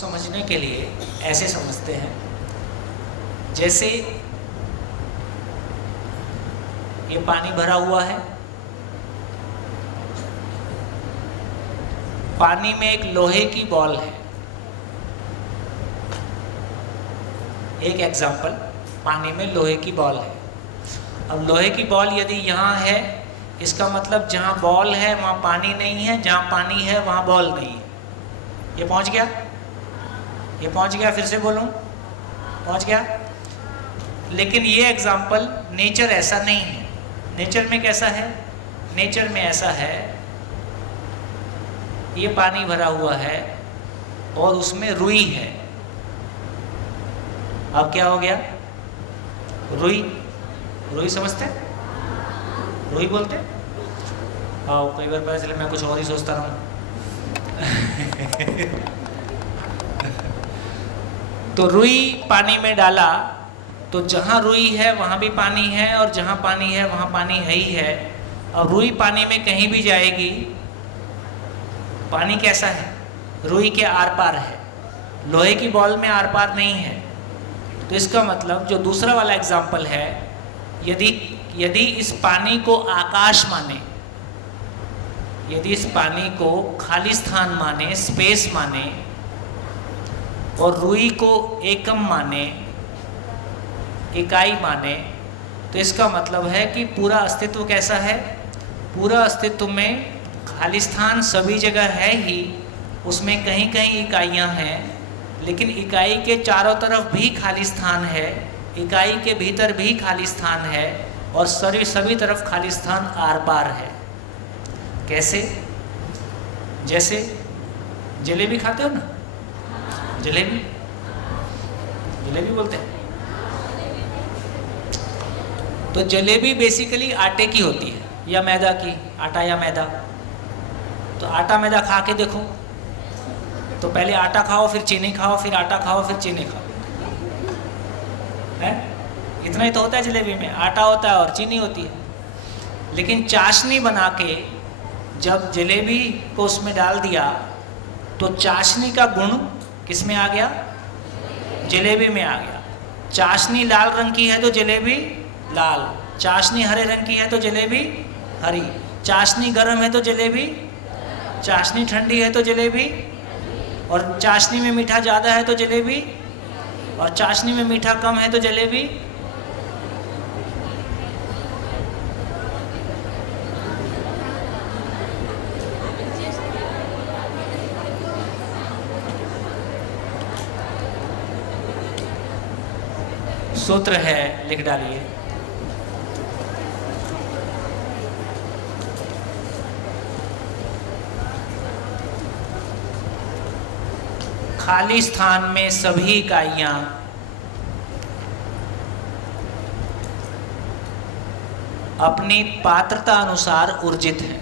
समझने के लिए ऐसे समझते हैं, जैसे ये पानी भरा हुआ है, पानी में एक लोहे की बॉल है। एक एग्जाम्पल, पानी में लोहे की बॉल है। अब लोहे की बॉल यदि यहाँ है, इसका मतलब जहाँ बॉल है वहाँ पानी नहीं है, जहाँ पानी है वहाँ बॉल नहीं है। ये पहुँच गया? ये पहुँच गया? फिर से बोलूँ, पहुँच गया? लेकिन ये एग्जाम्पल नेचर ऐसा नहीं है। नेचर में कैसा है? नेचर में ऐसा है, ये पानी भरा हुआ है और उसमें रुई है। अब क्या हो गया? रुई, रुई समझते? रुई बोलते? आओ, कई बार पता चले मैं कुछ और ही सोचता रहूं। तो रुई पानी में डाला तो जहाँ रुई है वहाँ भी पानी है और जहाँ पानी है वहाँ पानी है ही है। और रुई पानी में कहीं भी जाएगी, पानी कैसा है? रुई के आर पार है, लोहे की बॉल में आर पार नहीं है। तो इसका मतलब जो दूसरा वाला एग्जाम्पल है, यदि इस पानी को आकाश माने, यदि इस पानी को खाली स्थान माने, स्पेस माने, और रुई को एकम माने, इकाई माने, तो इसका मतलब है कि पूरा अस्तित्व कैसा है? पूरा अस्तित्व में खाली स्थान सभी जगह है ही, उसमें कहीं कहीं इकाइयाँ हैं, लेकिन इकाई के चारों तरफ भी खाली स्थान है, इकाई के भीतर भी खाली स्थान है, और सभी तरफ खाली स्थान आर पार है। कैसे? जैसे जलेबी खाते हो ना, जलेबी, जलेबी बोलते हैं। तो जलेबी बेसिकली आटे की होती है या मैदा की, आटा या मैदा। तो आटा मैदा खा के देखो, तो पहले आटा खाओ, फिर चीनी खाओ, फिर आटा खाओ, फिर चीनी खाओ, है? इतना ही तो होता है जलेबी में, आटा होता है और चीनी होती है। लेकिन चाशनी बना के जब जलेबी को उसमें डाल दिया, तो चाशनी का गुण किस में आ गया? जलेबी में आ गया। चाशनी लाल रंग की है तो जलेबी लाल, चाशनी हरे रंग की है तो जलेबी हरी, चाशनी गर्म है तो जलेबी, चाशनी ठंडी है तो जलेबी, और चाशनी में मीठा ज़्यादा है तो जलेबी, और चाशनी में मीठा कम है तो जलेबी। सूत्र है, लिख डालिए। खाली स्थान में सभी इकाइयां अपनी पात्रता अनुसार ऊर्जित हैं।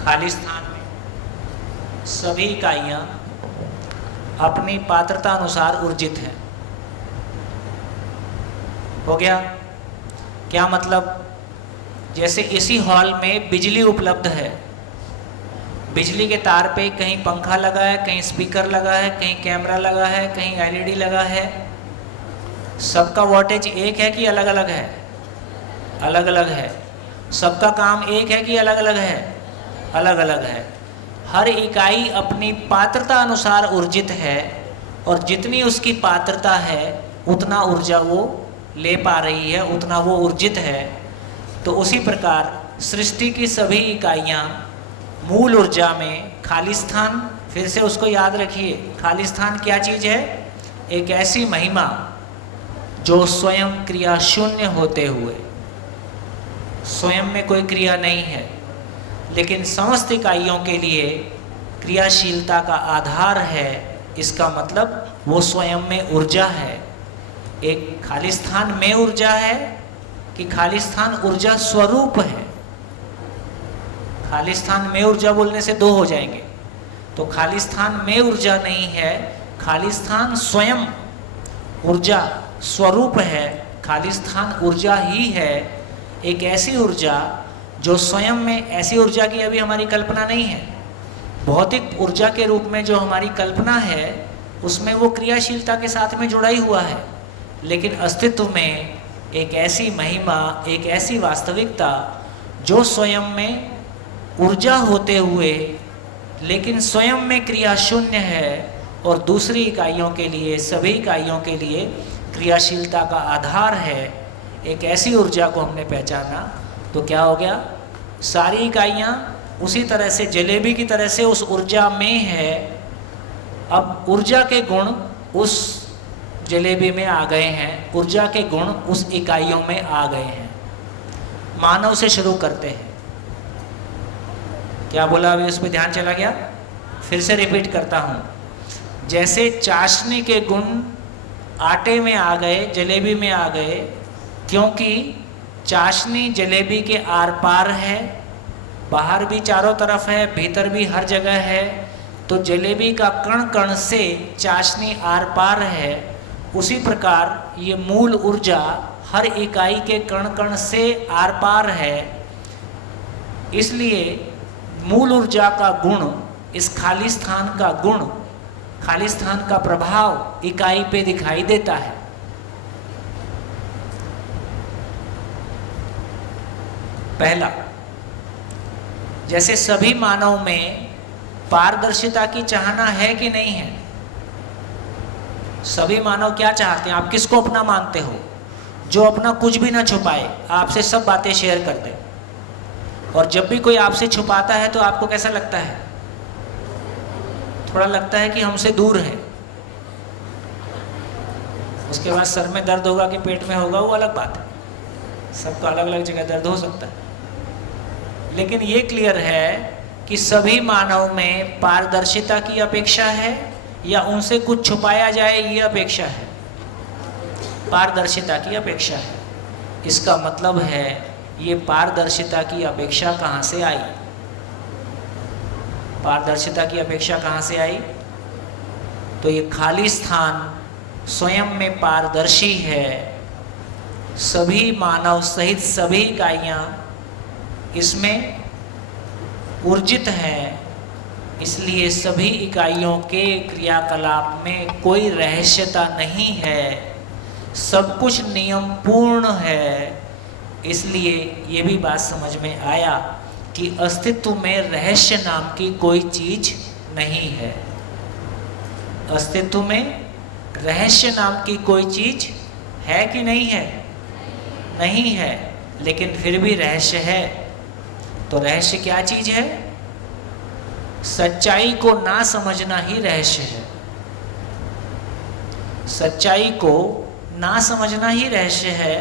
खाली स्थान में सभी इकाइयां अपनी पात्रता अनुसार ऊर्जित हैं। हो गया? क्या मतलब? जैसे इसी हॉल में बिजली उपलब्ध है, बिजली के तार पे कहीं पंखा लगा है, कहीं स्पीकर लगा है, कहीं कैमरा लगा है, कहीं एलईडी लगा है। सबका वोल्टेज एक है कि अलग अलग है? अलग अलग है। सबका काम एक है कि अलग अलग है? अलग अलग है। हर इकाई अपनी पात्रता अनुसार ऊर्जित है, और जितनी उसकी पात्रता है उतना ऊर्जा वो ले पा रही है, उतना वो ऊर्जित है। तो उसी प्रकार सृष्टि की सभी इकाइयाँ मूल ऊर्जा में खाली स्थान, फिर से उसको याद रखिए, खाली स्थान क्या चीज़ है? एक ऐसी महिमा जो स्वयं क्रिया शून्य होते हुए, स्वयं में कोई क्रिया नहीं है, लेकिन समस्त इकाइयों के लिए क्रियाशीलता का आधार है। इसका मतलब वो स्वयं में ऊर्जा है। एक खाली स्थान में ऊर्जा है कि खाली स्थान ऊर्जा स्वरूप है? खाली स्थान में ऊर्जा बोलने से दो हो जाएंगे। तो खाली स्थान में ऊर्जा नहीं है, खाली स्थान स्वयं ऊर्जा स्वरूप है। खाली स्थान ऊर्जा ही है, एक ऐसी ऊर्जा जो स्वयं में, ऐसी ऊर्जा की अभी हमारी कल्पना नहीं है। भौतिक ऊर्जा के रूप में जो हमारी कल्पना है उसमें वो क्रियाशीलता के साथ में जुड़ा ही हुआ है, लेकिन अस्तित्व में एक ऐसी महिमा, एक ऐसी वास्तविकता जो स्वयं में ऊर्जा होते हुए लेकिन स्वयं में क्रिया शून्य है और दूसरी इकाइयों के लिए, सभी इकाइयों के लिए क्रियाशीलता का आधार है, एक ऐसी ऊर्जा को हमने पहचाना तो क्या हो गया, सारी इकाइयाँ उसी तरह से जलेबी की तरह से उस ऊर्जा में है। अब ऊर्जा के गुण उस जलेबी में आ गए हैं, ऊर्जा के गुण उस इकाइयों में आ गए हैं। मानव से शुरू करते हैं। क्या बोला अभी, उस पर ध्यान चला गया? फिर से रिपीट करता हूँ। जैसे चाशनी के गुण आटे में आ गए, जलेबी में आ गए, क्योंकि चाशनी जलेबी के आर पार है, बाहर भी चारों तरफ है, भीतर भी हर जगह है, तो जलेबी का कण कण से चाशनी आर पार है। उसी प्रकार ये मूल ऊर्जा हर इकाई के कण कण से आर पार है। इसलिए मूल ऊर्जा का गुण, इस खाली स्थान का गुण, खाली स्थान का प्रभाव इकाई पे दिखाई देता है। पहला, जैसे सभी मानव में पारदर्शिता की चाहना है कि नहीं है? सभी मानव क्या चाहते हैं? आप किसको अपना मानते हो? जो अपना कुछ भी ना छुपाए, आपसे सब बातें शेयर कर दे। और जब भी कोई आपसे छुपाता है तो आपको कैसा लगता है? थोड़ा लगता है कि हमसे दूर है। उसके बाद सर में दर्द होगा कि पेट में होगा, वो अलग बात है, सबका अलग अलग जगह दर्द हो सकता है। लेकिन ये क्लियर है कि सभी मानव में पारदर्शिता की अपेक्षा है या उनसे कुछ छुपाया जाए ये अपेक्षा है? पारदर्शिता की अपेक्षा है। इसका मतलब है ये पारदर्शिता की अपेक्षा कहाँ से आई? पारदर्शिता की अपेक्षा कहाँ से आई? तो ये खाली स्थान स्वयं में पारदर्शी है। सभी मानव सहित सभी इकाइयाँ इसमें ऊर्जित हैं, इसलिए सभी इकाइयों के क्रियाकलाप में कोई रहस्यता नहीं है, सब कुछ नियम पूर्ण है। इसलिए ये भी बात समझ में आया कि अस्तित्व में रहस्य नाम की कोई चीज नहीं है। अस्तित्व में रहस्य नाम की कोई चीज है कि नहीं है? नहीं है, लेकिन फिर भी रहस्य है। तो रहस्य क्या चीज है? सच्चाई को ना समझना ही रहस्य है। सच्चाई को ना समझना ही रहस्य है।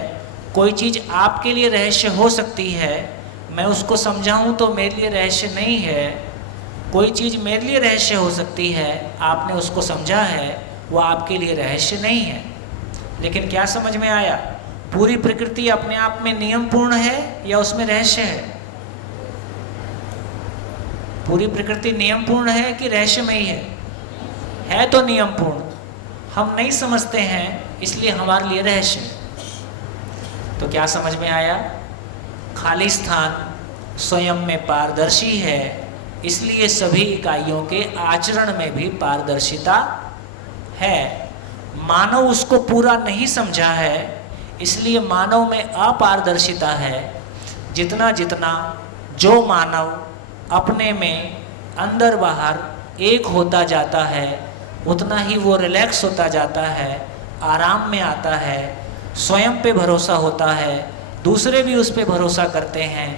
कोई चीज आपके लिए रहस्य हो सकती है, मैं उसको समझाऊं तो मेरे लिए रहस्य नहीं है। कोई चीज मेरे लिए रहस्य हो सकती है, आपने उसको समझा है, वो आपके लिए रहस्य नहीं है। लेकिन क्या समझ में आया? पूरी प्रकृति अपने आप में नियम पूर्ण है या उसमें रहस्य है? पूरी प्रकृति नियम पूर्ण है कि रहस्यमयी है? है तो नियम पूर्ण, हम नहीं समझते हैं इसलिए हमारे लिए रहस्य है। तो क्या समझ में आया? खाली स्थान स्वयं में पारदर्शी है, इसलिए सभी इकाइयों के आचरण में भी पारदर्शिता है। मानव उसको पूरा नहीं समझा है, इसलिए मानव में अपारदर्शिता है। जितना जितना जो मानव अपने में अंदर बाहर एक होता जाता है, उतना ही वो रिलैक्स होता जाता है, आराम में आता है, स्वयं पे भरोसा होता है, दूसरे भी उस पे भरोसा करते हैं।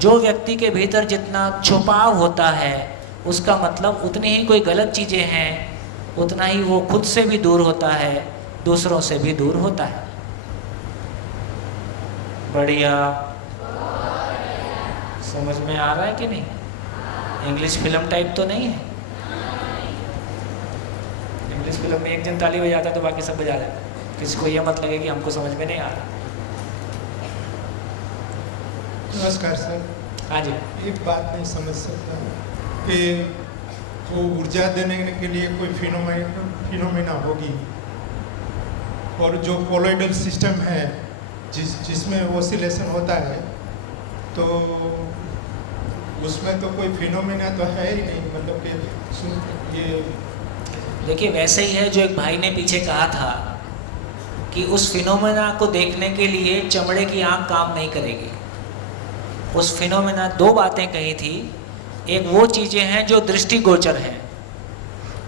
जो व्यक्ति के भीतर जितना छुपाव होता है, उसका मतलब उतनी ही कोई गलत चीज़ें हैं, उतना ही वो खुद से भी दूर होता है, दूसरों से भी दूर होता है। बढ़िया, समझ में आ रहा है कि नहीं? इंग्लिश फिल्म टाइप तो नहीं है? इंग्लिश फिल्म में एक जन ताली बजाता तो बाकी सब बजा देते। किसी को ये मत लगे कि हमको समझ में नहीं आ रहा। नमस्कार सर। हाँ जी। एक बात नहीं समझ सकता कि वो ऊर्जा देने के लिए कोई फिनोमेना होगी, और जो कोलॉइडल सिस्टम है जिसमें ऑसिलेशन होता है, तो उसमें तो कोई फिनोमेना तो है ही नहीं, मतलब कि ये देखिए वैसे ही है जो एक भाई ने पीछे कहा था कि उस फिनोमेना को देखने के लिए चमड़े की आंख काम नहीं करेगी। उस फिनोमेना दो बातें कही थी, एक वो चीज़ें हैं जो दृष्टिगोचर हैं,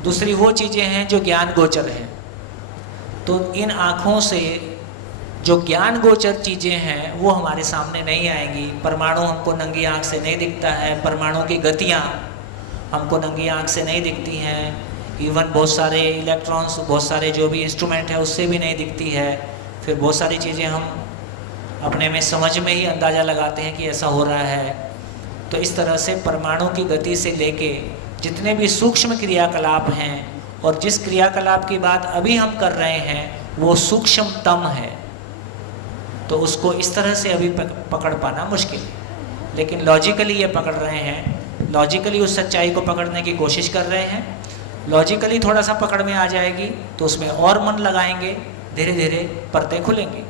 दूसरी वो चीज़ें हैं जो ज्ञान गोचर हैं। तो इन आँखों से जो ज्ञान गोचर चीज़ें हैं वो हमारे सामने नहीं आएंगी। परमाणु हमको नंगी आँख से नहीं दिखता है, परमाणु की गतियाँ हमको नंगी आँख से नहीं दिखती हैं, इवन बहुत सारे इलेक्ट्रॉन्स, बहुत सारे जो भी इंस्ट्रूमेंट है उससे भी नहीं दिखती है। फिर बहुत सारी चीज़ें हम अपने में समझ में ही अंदाज़ा लगाते हैं कि ऐसा हो रहा है। तो इस तरह से परमाणु की गति से लेके जितने भी सूक्ष्म क्रियाकलाप हैं, और जिस क्रियाकलाप की बात अभी हम कर रहे हैं वो सूक्ष्मतम है, तो उसको इस तरह से अभी पकड़ पाना मुश्किल है। लेकिन लॉजिकली ये पकड़ रहे हैं, लॉजिकली उस सच्चाई को पकड़ने की कोशिश कर रहे हैं। लॉजिकली थोड़ा सा पकड़ में आ जाएगी तो उसमें और मन लगाएंगे, धीरे धीरे परतें खुलेंगी।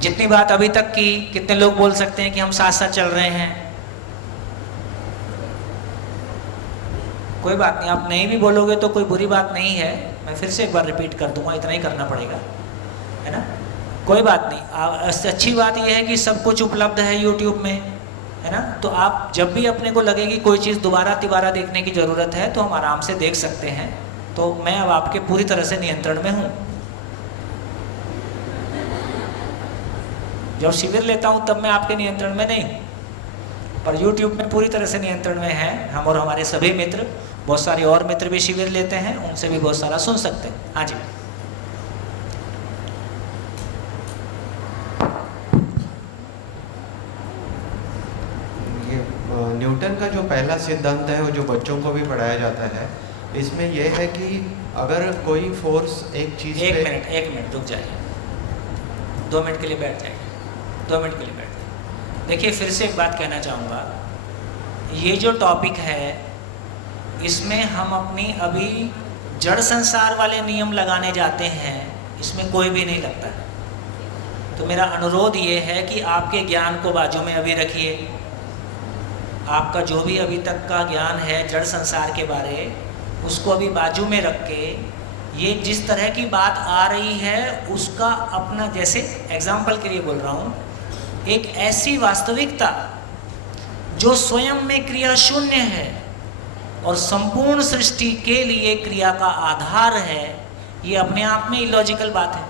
जितनी बात अभी तक की, कितने लोग बोल सकते हैं कि हम साथ साथ चल रहे हैं? कोई बात नहीं, आप नहीं भी बोलोगे तो कोई बुरी बात नहीं है। मैं फिर से एक बार रिपीट कर दूंगा, इतना ही करना पड़ेगा, है ना? कोई बात नहीं। अच्छी बात यह है कि सब कुछ उपलब्ध है यूट्यूब में, है ना? तो आप जब भी अपने को लगे कि कोई चीज़ दोबारा तिबारा देखने की ज़रूरत है तो हम आराम से देख सकते हैं। तो मैं अब आपके पूरी तरह से नियंत्रण में हूँ। जब शिविर लेता हूँ तब मैं आपके नियंत्रण में नहीं, पर यूट्यूब में पूरी तरह से नियंत्रण में है हम और हमारे सभी मित्र। बहुत सारे और मित्र भी शिविर लेते हैं, उनसे भी बहुत सारा सुन सकते हैं। हाँ जी, ये न्यूटन का जो पहला सिद्धांत है वो जो बच्चों को भी पढ़ाया जाता है, इसमें यह है कि अगर कोई फोर्स एक चीज़ एक मिनट रुक जाइए, 2 मिनट के लिए बैठ जाइए, 2 मिनट के लिए बैठ जाइए। देखिए फिर से एक बात कहना चाहूँगा, ये जो टॉपिक है इसमें हम अपनी अभी जड़ संसार वाले नियम लगाने जाते हैं, इसमें कोई भी नहीं लगता है। तो मेरा अनुरोध ये है कि आपके ज्ञान को बाजू में अभी रखिए। आपका जो भी अभी तक का ज्ञान है जड़ संसार के बारे, उसको अभी बाजू में रख के ये जिस तरह की बात आ रही है उसका अपना, जैसे एग्जाम्पल के लिए बोल रहा हूँ, एक ऐसी वास्तविकता जो स्वयं में क्रिया शून्य है और संपूर्ण सृष्टि के लिए क्रिया का आधार है, ये अपने आप में इलॉजिकल बात है।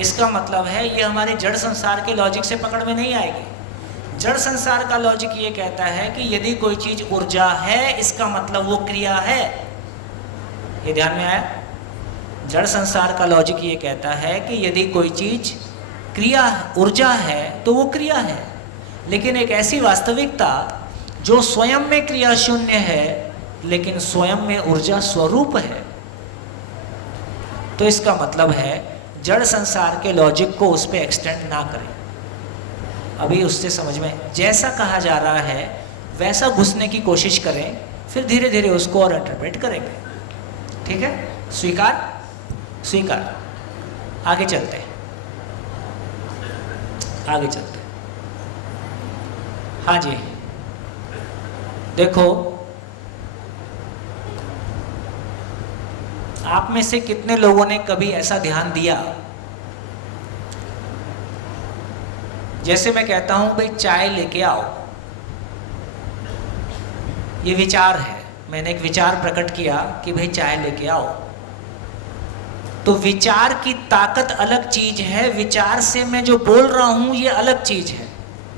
इसका मतलब है ये हमारे जड़ संसार के लॉजिक से पकड़ में नहीं आएगी। जड़ संसार का लॉजिक ये कहता है कि यदि कोई चीज ऊर्जा है इसका मतलब वो क्रिया है। ये ध्यान में आया? जड़ संसार का लॉजिक ये कहता है कि यदि कोई चीज क्रिया ऊर्जा है तो वो क्रिया है। लेकिन एक ऐसी वास्तविकता जो स्वयं में क्रिया शून्य है लेकिन स्वयं में ऊर्जा स्वरूप है, तो इसका मतलब है जड़ संसार के लॉजिक को उस पर एक्सटेंड ना करें। अभी उससे समझ में जैसा कहा जा रहा है वैसा घुसने की कोशिश करें, फिर धीरे धीरे उसको और इंटरप्रेट करेंगे। ठीक है? स्वीकार? स्वीकार। आगे चलते हैं, आगे चलते हैं। हाँ जी, देखो आप में से कितने लोगों ने कभी ऐसा ध्यान दिया, जैसे मैं कहता हूं भाई चाय लेके आओ, ये विचार है, मैंने एक विचार प्रकट किया कि भाई चाय लेके आओ, तो विचार की ताकत अलग चीज है, विचार से मैं जो बोल रहा हूं ये अलग चीज है।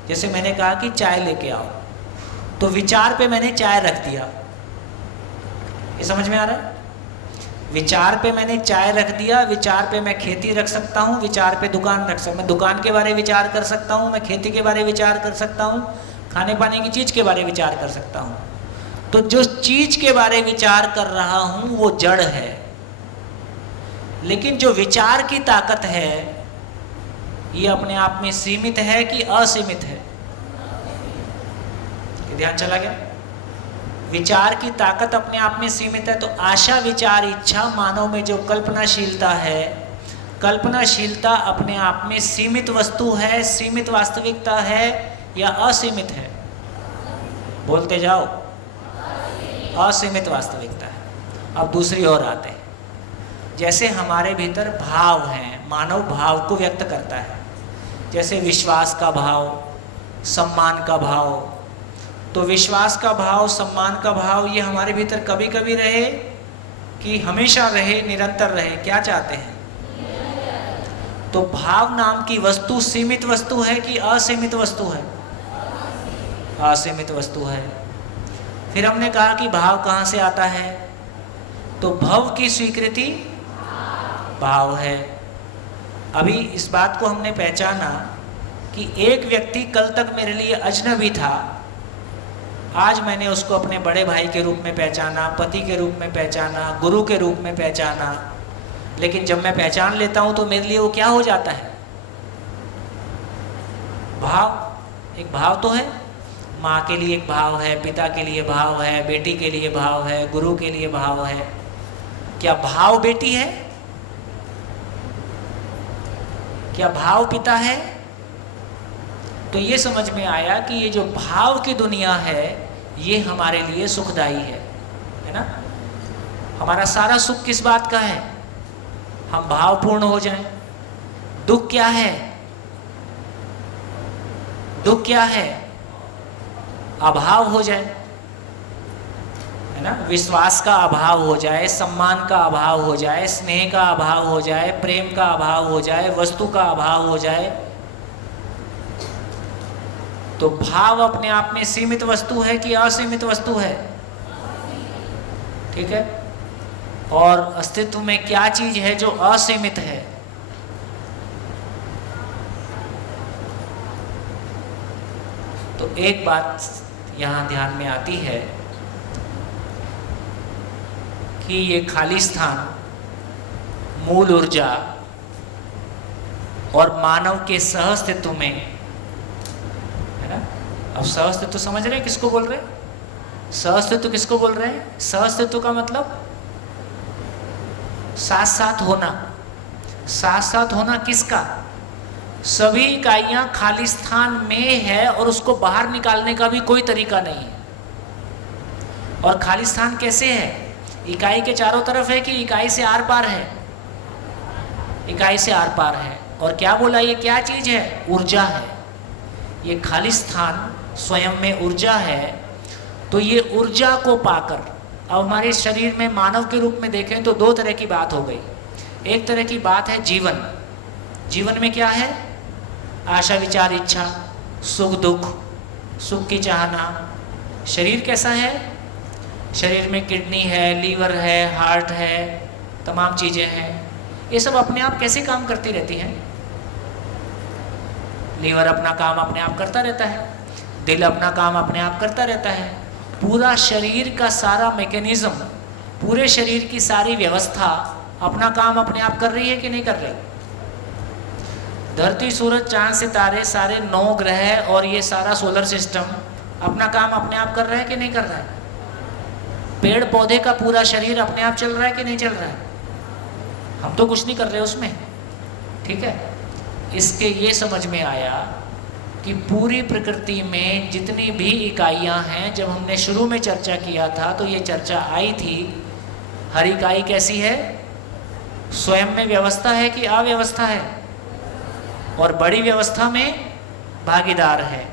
जैसे मैंने कहा कि चाय लेके आओ, तो विचार पे मैंने चाय रख दिया, ये समझ में आ रहा है? विचार पे मैंने चाय रख दिया, विचार पे मैं खेती रख सकता हूँ, विचार पे दुकान रख सकता हूँ, मैं दुकान के बारे में विचार कर सकता हूँ, मैं खेती के बारे में विचार कर सकता हूँ, खाने पाने की चीज़ के बारे में विचार कर सकता हूँ। तो जो चीज़ के बारे में विचार कर रहा हूँ वो जड़ है, लेकिन जो विचार की ताकत है ये अपने आप में सीमित है कि असीमित है? ध्यान चला गया? विचार की ताकत अपने आप में सीमित है। तो आशा, विचार, इच्छा, मानव में जो कल्पनाशीलता है कल्पनाशीलता अपने आप में सीमित वस्तु है, सीमित वास्तविकता है या असीमित है? बोलते जाओ। असीमित वास्तविकता है। अब दूसरी ओर आते हैं, जैसे हमारे भीतर भाव हैं, मानव भाव को व्यक्त करता है, जैसे विश्वास का भाव, सम्मान का भाव। तो विश्वास का भाव, सम्मान का भाव, ये हमारे भीतर कभी कभी रहे कि हमेशा रहे, निरंतर रहे? क्या चाहते हैं? तो भाव नाम की वस्तु सीमित वस्तु है कि असीमित वस्तु है? असीमित वस्तु है। फिर हमने कहा कि भाव कहाँ से आता है? तो भव की स्वीकृति भाव है। अभी इस बात को हमने पहचाना कि एक व्यक्ति कल तक मेरे लिए अजनबी था, आज मैंने उसको अपने बड़े भाई के रूप में पहचाना, पति के रूप में पहचाना, गुरु के रूप में पहचाना। लेकिन जब मैं पहचान लेता हूँ तो मेरे लिए वो क्या हो जाता है? भाव। एक भाव तो है, माँ के लिए एक भाव है, पिता के लिए भाव है, बेटी के लिए भाव है, गुरु के लिए भाव है। क्या भाव बेटी है? क्या भाव पिता है? तो ये समझ में आया कि ये जो भाव की दुनिया है ये हमारे लिए सुखदायी है ना? हमारा सारा सुख किस बात का है? हम भावपूर्ण हो जाएं। दुख क्या है? दुख क्या है? अभाव हो जाए, है ना? विश्वास का अभाव हो जाए, सम्मान का अभाव हो जाए, स्नेह का अभाव हो जाए, प्रेम का अभाव हो जाए, वस्तु का अभाव हो जाए। तो भाव अपने आप में सीमित वस्तु है कि असीमित वस्तु है? ठीक है। और अस्तित्व में क्या चीज है जो असीमित है? तो एक बात यहां ध्यान में आती है कि ये खाली स्थान, मूल ऊर्जा और मानव के सहअस्तित्व में, है ना? अब सहअस्तित्व समझ रहे हैं किसको बोल रहे हैं? सहअस्तित्व किसको बोल रहे हैं? सहअस्तित्व का मतलब साथ साथ होना। साथ साथ होना किसका? सभी इकाइयां खाली स्थान में है और उसको बाहर निकालने का भी कोई तरीका नहीं है। और खाली स्थान कैसे है? इकाई के चारों तरफ है कि इकाई से आर पार है? इकाई से आर पार है। और क्या बोला, ये क्या चीज है? ऊर्जा है। ये खाली स्थान स्वयं में ऊर्जा है। तो ये ऊर्जा को पाकर अब हमारे शरीर में मानव के रूप में देखें तो दो तरह की बात हो गई। एक तरह की बात है जीवन। जीवन में क्या है? आशा, विचार, इच्छा, सुख दुख, सुख की चाहना। शरीर कैसा है? शरीर में किडनी है, लीवर है, हार्ट है, तमाम चीज़ें हैं। ये सब अपने आप कैसे काम करती रहती हैं? लीवर अपना काम अपने आप करता रहता है, दिल अपना काम अपने आप करता रहता है। पूरा शरीर का सारा मैकेनिज्म, पूरे शरीर की सारी व्यवस्था अपना काम अपने आप कर रही है कि नहीं कर रही? धरती, सूरज, चांद, सितारे, सारे 9 ग्रह और ये सारा सोलर सिस्टम अपना काम अपने आप कर रहा है कि नहीं कर रहा है? पेड़ पौधे का पूरा शरीर अपने आप चल रहा है कि नहीं चल रहा है? हम तो कुछ नहीं कर रहे उसमें। ठीक है। इसके ये समझ में आया कि पूरी प्रकृति में जितनी भी इकाइयां हैं, जब हमने शुरू में चर्चा किया था तो ये चर्चा आई थी, हर इकाई कैसी है? स्वयं में व्यवस्था है कि अव्यवस्था है? और बड़ी व्यवस्था में भागीदार है।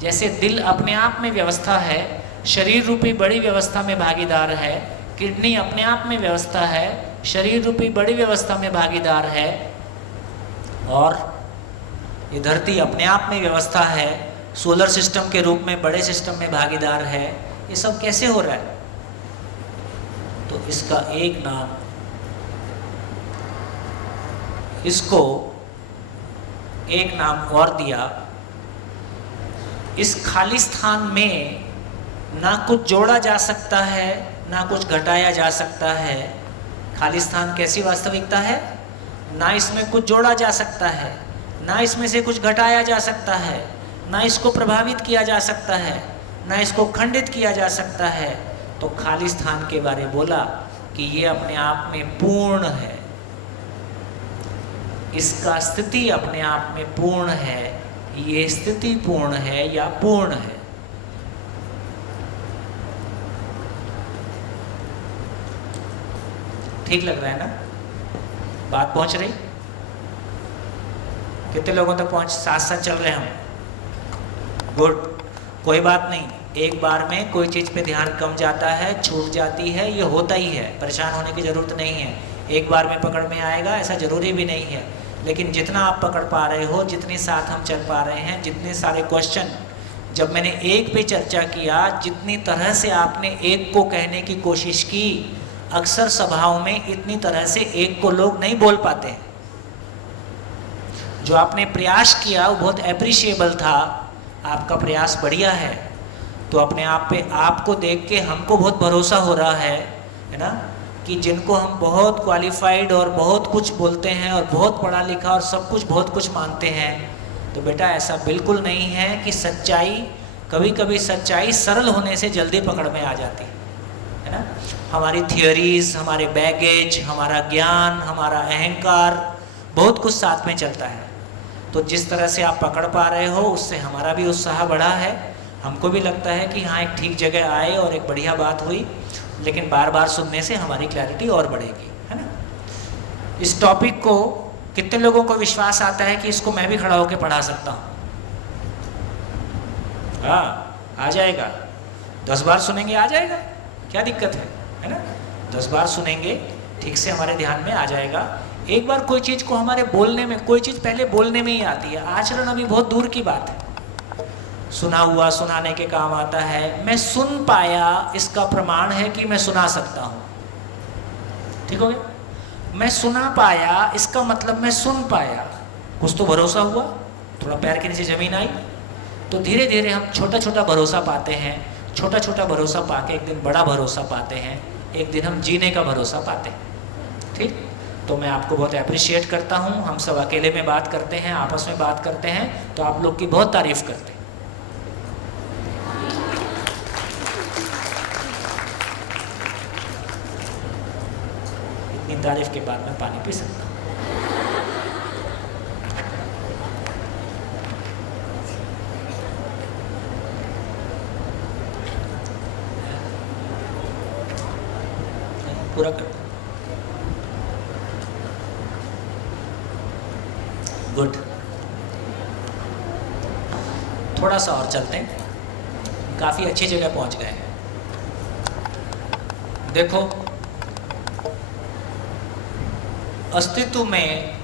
जैसे दिल अपने आप में व्यवस्था है, शरीर रूपी बड़ी व्यवस्था में भागीदार है। किडनी अपने आप में व्यवस्था है, शरीर रूपी बड़ी व्यवस्था में भागीदार है। और ये धरती अपने आप में व्यवस्था है, सोलर सिस्टम के रूप में बड़े सिस्टम में भागीदार है। ये सब कैसे हो रहा है? तो इसका एक नाम, इसको एक नाम और दिया। इस खाली स्थान में ना कुछ जोड़ा जा सकता है, ना कुछ घटाया जा सकता है। खाली स्थान कैसी वास्तविकता है? ना इसमें कुछ जोड़ा जा सकता है, ना इसमें से कुछ घटाया जा सकता है, ना इसको प्रभावित किया जा सकता है, ना इसको खंडित किया जा सकता है। तो खाली स्थान के बारे बोला कि ये अपने आप में पूर्ण है। इसका स्थिति अपने आप में पूर्ण है, ये स्थिति पूर्ण है या पूर्ण है? ठीक लग रहा है ना? बात पहुंच रही? कितने लोगों तक पहुंच, साथ साथ चल रहे हैं हम? गुड। कोई बात नहीं, एक बार में कोई चीज़ पे ध्यान कम जाता है, छूट जाती है, ये होता ही है, परेशान होने की ज़रूरत नहीं है। एक बार में पकड़ में आएगा ऐसा ज़रूरी भी नहीं है, लेकिन जितना आप पकड़ पा रहे हो, जितने साथ हम चल पा रहे हैं, जितने सारे क्वेश्चन जब मैंने एक पे चर्चा किया, जितनी तरह से आपने एक को कहने की कोशिश की, अक्सर सभाओं में इतनी तरह से एक को लोग नहीं बोल पाते हैं। जो आपने प्रयास किया वो बहुत एप्रिशिएबल था, आपका प्रयास बढ़िया है। तो अपने आप पे आपको देख के हमको बहुत भरोसा हो रहा है ना, कि जिनको हम बहुत क्वालिफाइड और बहुत कुछ बोलते हैं और बहुत पढ़ा लिखा और सब कुछ बहुत कुछ मानते हैं, तो बेटा ऐसा बिल्कुल नहीं है कि सच्चाई, कभी कभी सच्चाई सरल होने से जल्दी पकड़ में आ जाती है ना। हमारी थियोरीज, हमारे बैगेज, हमारा ज्ञान, हमारा अहंकार, बहुत कुछ साथ में चलता है। तो जिस तरह से आप पकड़ पा रहे हो उससे हमारा भी उत्साह बढ़ा है, हमको भी लगता है कि हाँ एक ठीक जगह आए और एक बढ़िया बात हुई, लेकिन बार बार सुनने से हमारी क्लैरिटी और बढ़ेगी, है ना। इस टॉपिक को कितने लोगों को विश्वास आता है कि इसको मैं भी खड़ा होकर पढ़ा सकता हूँ? हाँ, आ जाएगा। 10 बार सुनेंगे आ जाएगा, क्या दिक्कत है ना। 10 बार सुनेंगे ठीक से हमारे ध्यान में आ जाएगा। एक बार कोई चीज़ को हमारे बोलने में, कोई चीज़ पहले बोलने में ही आती है, आचरण अभी बहुत दूर की बात है। सुना हुआ सुनाने के काम आता है। मैं सुन पाया इसका प्रमाण है कि मैं सुना सकता हूँ, ठीक हो गया। मैं सुना पाया इसका मतलब मैं सुन पाया, कुछ तो भरोसा हुआ, थोड़ा पैर के नीचे जमीन आई। तो धीरे धीरे हम छोटा छोटा भरोसा पाते हैं, छोटा छोटा भरोसा पाके एक दिन बड़ा भरोसा पाते हैं, एक दिन हम जीने का भरोसा पाते हैं, ठीक। तो मैं आपको बहुत अप्रिशिएट करता हूँ। हम सब अकेले में बात करते हैं, आपस में बात करते हैं, तो आप लोग की बहुत तारीफ करते हैं। इतनी तारीफ के बाद मैं पानी पी सकता हूँ। पूरा कर, गुड। थोड़ा सा और चलते हैं, काफ़ी अच्छी जगह पहुंच गए हैं। देखो, अस्तित्व में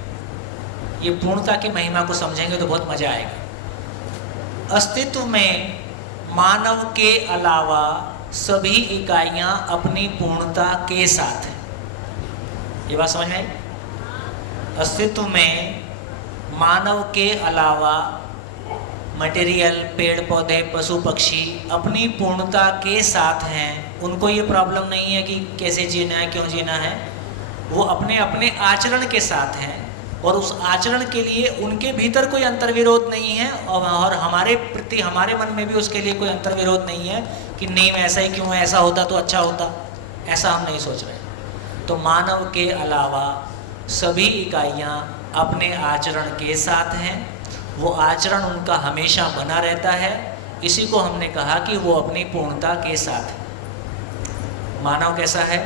ये पूर्णता की महिमा को समझेंगे तो बहुत मजा आएगा। अस्तित्व में मानव के अलावा सभी इकाइयां अपनी पूर्णता के साथ हैं। ये बात समझ में आई? अस्तित्व में मानव के अलावा मटेरियल, पेड़ पौधे, पशु पक्षी अपनी पूर्णता के साथ हैं। उनको ये प्रॉब्लम नहीं है कि कैसे जीना है, क्यों जीना है। वो अपने अपने आचरण के साथ हैं और उस आचरण के लिए उनके भीतर कोई अंतर्विरोध नहीं है, और हमारे प्रति, हमारे मन में भी उसके लिए कोई अंतर्विरोध नहीं है कि नहीं ऐसा ही क्यों है, ऐसा होता तो अच्छा होता, ऐसा हम नहीं सोच रहे। तो मानव के अलावा सभी इकाइयाँ अपने आचरण के साथ हैं, वो आचरण उनका हमेशा बना रहता है। इसी को हमने कहा कि वो अपनी पूर्णता के साथ है। मानव कैसा है?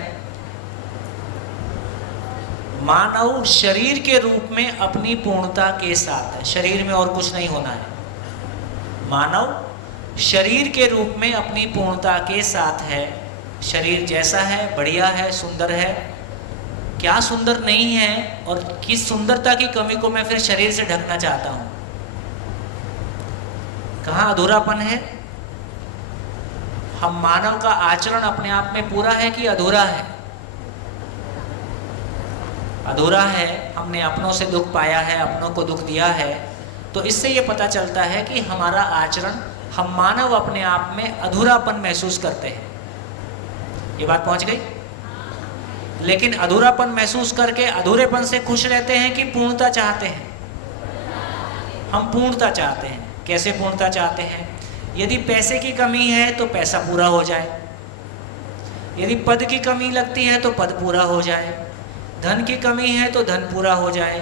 मानव शरीर के रूप में अपनी पूर्णता के साथ है, शरीर में और कुछ नहीं होना है। मानव शरीर के रूप में अपनी पूर्णता के साथ है। शरीर जैसा है, बढ़िया है, सुंदर है। क्या सुंदर नहीं है और किस सुंदरता की कमी को मैं फिर शरीर से ढकना चाहता हूँ? कहाँ अधूरापन है? हम मानव का आचरण अपने आप में पूरा है कि अधूरा है? अधूरा है। हमने अपनों से दुख पाया है, अपनों को दुख दिया है। तो इससे ये पता चलता है कि हमारा आचरण, हम मानव अपने आप में अधूरापन महसूस करते हैं। ये बात पहुंच गई? लेकिन अधूरापन महसूस करके अधूरेपन से खुश रहते हैं कि पूर्णता चाहते हैं? हम पूर्णता चाहते हैं। कैसे पूर्णता चाहते हैं? यदि पैसे की कमी है तो पैसा पूरा हो जाए, यदि पद की कमी लगती है तो पद पूरा हो जाए, धन की कमी है तो धन पूरा हो जाए,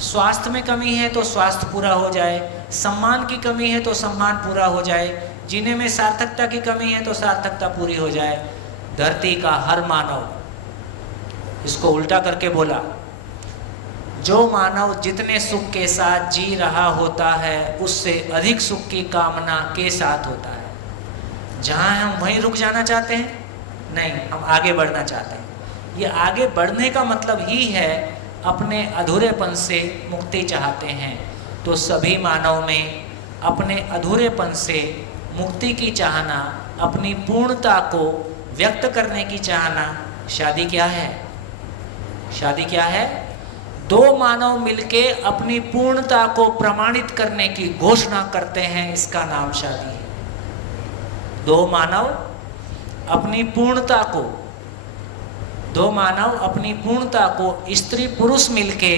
स्वास्थ्य में कमी है तो स्वास्थ्य पूरा हो जाए, सम्मान की कमी है तो सम्मान पूरा हो जाए, जीने में सार्थकता की कमी है तो सार्थकता पूरी हो जाए। धरती का हर मानव, इसको उल्टा करके बोला, जो मानव जितने सुख के साथ जी रहा होता है उससे अधिक सुख की कामना के साथ होता है। जहाँ हम वहीं रुक जाना चाहते हैं? नहीं, हम आगे बढ़ना चाहते हैं। ये आगे बढ़ने का मतलब ही है अपने अधूरेपन से मुक्ति चाहते हैं। तो सभी मानव में अपने अधूरेपन से मुक्ति की चाहना, अपनी पूर्णता को व्यक्त करने की चाहना, शादी क्या है? शादी क्या है? दो मानव मिलके अपनी पूर्णता को प्रमाणित करने की घोषणा करते हैं, इसका नाम शादी है। दो मानव अपनी पूर्णता को, दो मानव अपनी पूर्णता को, स्त्री पुरुष मिलके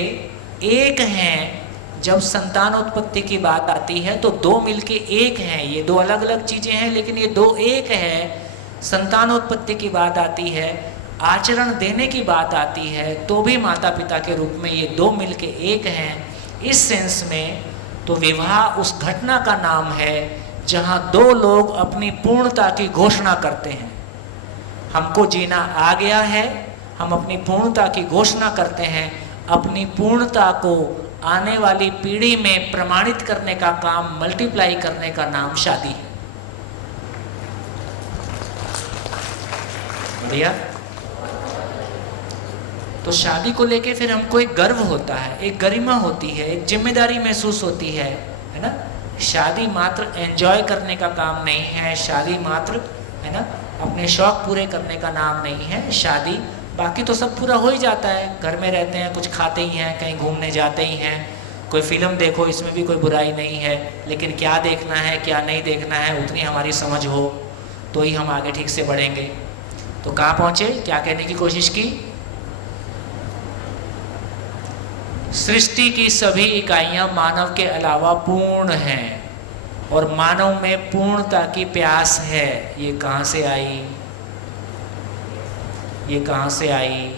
एक हैं। जब संतान उत्पत्ति की बात आती है तो दो मिलके एक हैं। ये दो अलग अलग चीजें हैं लेकिन ये दो एक है। संतानोत्पत्ति की बात आती है, आचरण देने की बात आती है, तो भी माता पिता के रूप में ये दो मिलके एक हैं। इस सेंस में तो विवाह उस घटना का नाम है जहाँ दो लोग अपनी पूर्णता की घोषणा करते हैं। हमको जीना आ गया है, हम अपनी पूर्णता की घोषणा करते हैं। अपनी पूर्णता को आने वाली पीढ़ी में प्रमाणित करने का काम, मल्टीप्लाई करने का नाम शादी है। बढ़िया। तो शादी को लेके फिर हमको एक गर्व होता है, एक गरिमा होती है, एक जिम्मेदारी महसूस होती है ना। शादी मात्र एंजॉय करने का काम नहीं है, शादी मात्र, है ना, अपने शौक पूरे करने का नाम नहीं है। शादी बाकी तो सब पूरा हो ही जाता है, घर में रहते हैं, कुछ खाते ही हैं, कहीं घूमने जाते ही हैं, कोई फिल्म देखो, इसमें भी कोई बुराई नहीं है। लेकिन क्या देखना है क्या नहीं देखना है उतनी हमारी समझ हो तो ही हम आगे ठीक से बढ़ेंगे। तो कहाँ पहुँचे, क्या कहने की कोशिश की? सृष्टि की सभी इकाइयाँ मानव के अलावा पूर्ण हैं और मानव में पूर्णता की प्यास है। ये कहाँ से आई? ये कहाँ से आई?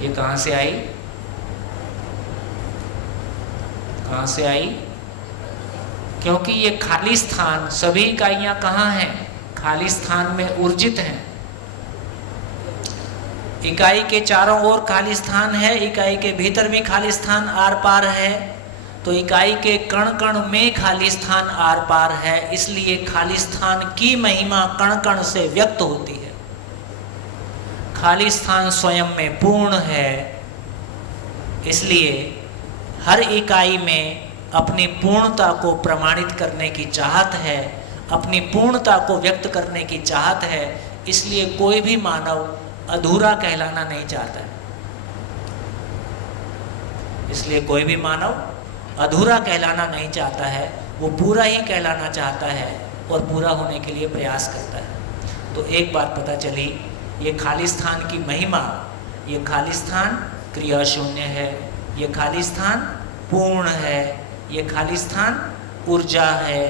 ये कहाँ से आई? कहाँ से आई? क्योंकि ये खाली स्थान, सभी इकाइयाँ कहाँ हैं? खाली स्थान में ऊर्जित हैं। इकाई के चारों ओर खाली स्थान है, इकाई के भीतर भी खाली स्थान आर पार है। तो इकाई के कण कण में खाली स्थान आर पार है, इसलिए खाली स्थान की महिमा कण कण से व्यक्त होती है। खाली स्थान स्वयं में पूर्ण है, इसलिए हर इकाई में अपनी पूर्णता को प्रमाणित करने की चाहत है, अपनी पूर्णता को व्यक्त करने की चाहत है। इसलिए कोई भी मानव अधूरा कहलाना नहीं चाहता है। इसलिए कोई भी मानव अधूरा कहलाना नहीं चाहता है, वो पूरा ही कहलाना चाहता है और पूरा होने के लिए प्रयास करता है। तो एक बात पता चली, ये खाली स्थान की महिमा, ये खाली स्थान क्रिया शून्य है, ये खाली स्थान पूर्ण है, ये खाली स्थान ऊर्जा है।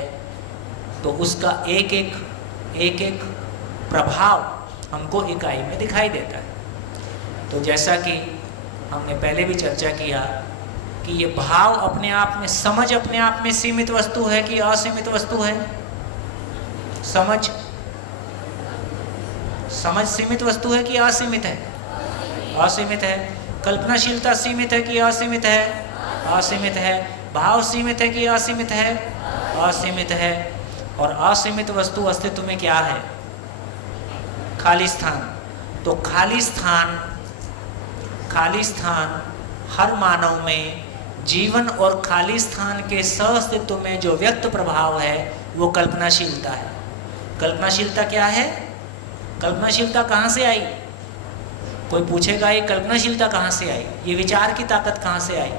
तो उसका एक एक प्रभाव हमको इकाई में दिखाई देता है। तो जैसा कि हमने पहले भी चर्चा किया कि ये भाव अपने आप में, समझ अपने आप में सीमित वस्तु है कि असीमित वस्तु है? समझ सीमित वस्तु है कि असीमित है? असीमित है। कल्पनाशीलता सीमित है कि असीमित है? असीमित है। भाव सीमित है कि असीमित है? असीमित है। और असीमित वस्तु अस्तित्व में क्या है? खाली स्थान। तो खाली स्थान हर मानव में जीवन और खाली स्थान के सहअस्तित्व में जो व्यक्त प्रभाव है वो कल्पनाशीलता है। कल्पनाशीलता क्या है? कल्पनाशीलता कहाँ से आई? कोई पूछेगा ये कल्पनाशीलता कहाँ से आई, ये विचार की ताकत कहाँ से आई?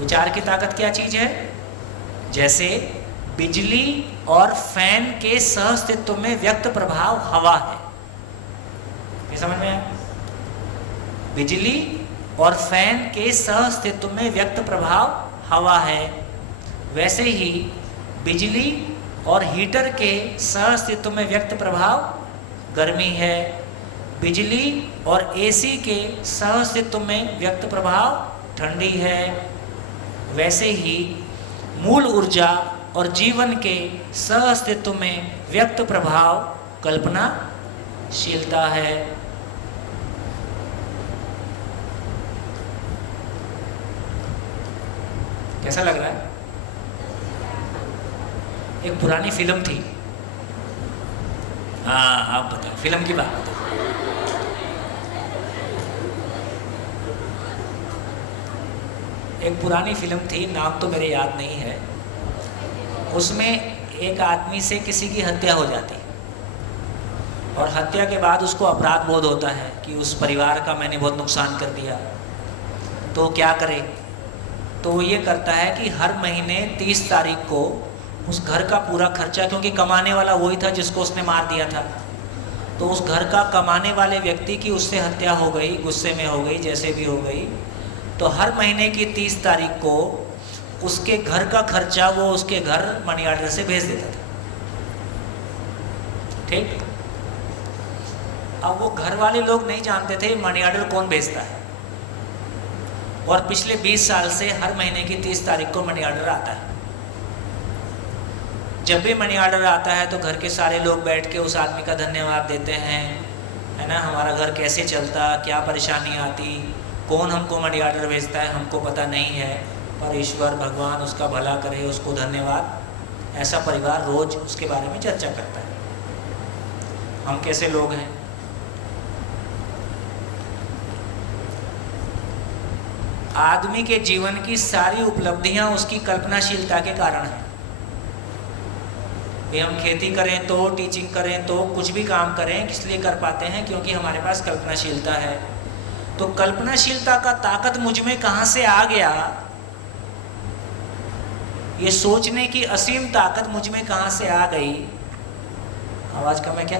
विचार की ताकत क्या चीज है? जैसे बिजली और फैन के सहअस्तित्व में व्यक्त प्रभाव हवा है। ये समझ में आया? बिजली और फैन के सहअस्तित्व में व्यक्त प्रभाव हवा है। वैसे ही बिजली और हीटर के सहअस्तित्व में व्यक्त प्रभाव गर्मी है। बिजली और एसी के सहअस्तित्व में व्यक्त प्रभाव ठंडी है, वैसे ही मूल ऊर्जा और जीवन के सहअस्तित्व में व्यक्त प्रभाव कल्पनाशीलता है। कैसा लग रहा है? एक पुरानी फिल्म थी, हाँ आप बताओ, फिल्म की बात बताओ। एक पुरानी फिल्म थी, नाम तो मेरे याद नहीं है। उसमें एक आदमी से किसी की हत्या हो जाती और हत्या के बाद उसको अपराध बोध होता है कि उस परिवार का मैंने बहुत नुकसान कर दिया। तो क्या करे? तो वो ये करता है कि हर महीने 30 तारीख को उस घर का पूरा खर्चा, क्योंकि कमाने वाला वही था जिसको उसने मार दिया था, तो उस घर का कमाने वाले व्यक्ति की उससे हत्या हो गई, गुस्से में हो गई, जैसे भी हो गई, तो हर महीने की 30 तारीख को उसके घर का खर्चा वो उसके घर मनी ऑर्डर से भेज देता था। ठीक? अब वो घर वाले लोग नहीं जानते थे मनी ऑर्डर कौन भेजता है, और पिछले 20 साल से हर महीने की 30 तारीख को मनी ऑर्डर आता है। जब भी मनी ऑर्डर आता है तो घर के सारे लोग बैठ के उस आदमी का धन्यवाद देते हैं, है ना, हमारा घर कैसे चलता, क्या परेशानी आती, कौन हमको मनी ऑर्डर भेजता है हमको पता नहीं है, पर ईश्वर भगवान उसका भला करे, उसको धन्यवाद। ऐसा परिवार रोज उसके बारे में चर्चा करता है, हम कैसे लोग हैं। आदमी के जीवन की सारी उपलब्धियां उसकी कल्पनाशीलता के कारण है। ये हम खेती करें तो, टीचिंग करें तो, कुछ भी काम करें, किस लिए कर पाते हैं? क्योंकि हमारे पास कल्पनाशीलता है। तो कल्पनाशीलता का ताकत मुझ में कहाँ से आ गया? ये सोचने की असीम ताकत मुझ में कहाँ से आ गई? आवाज़ कम है क्या?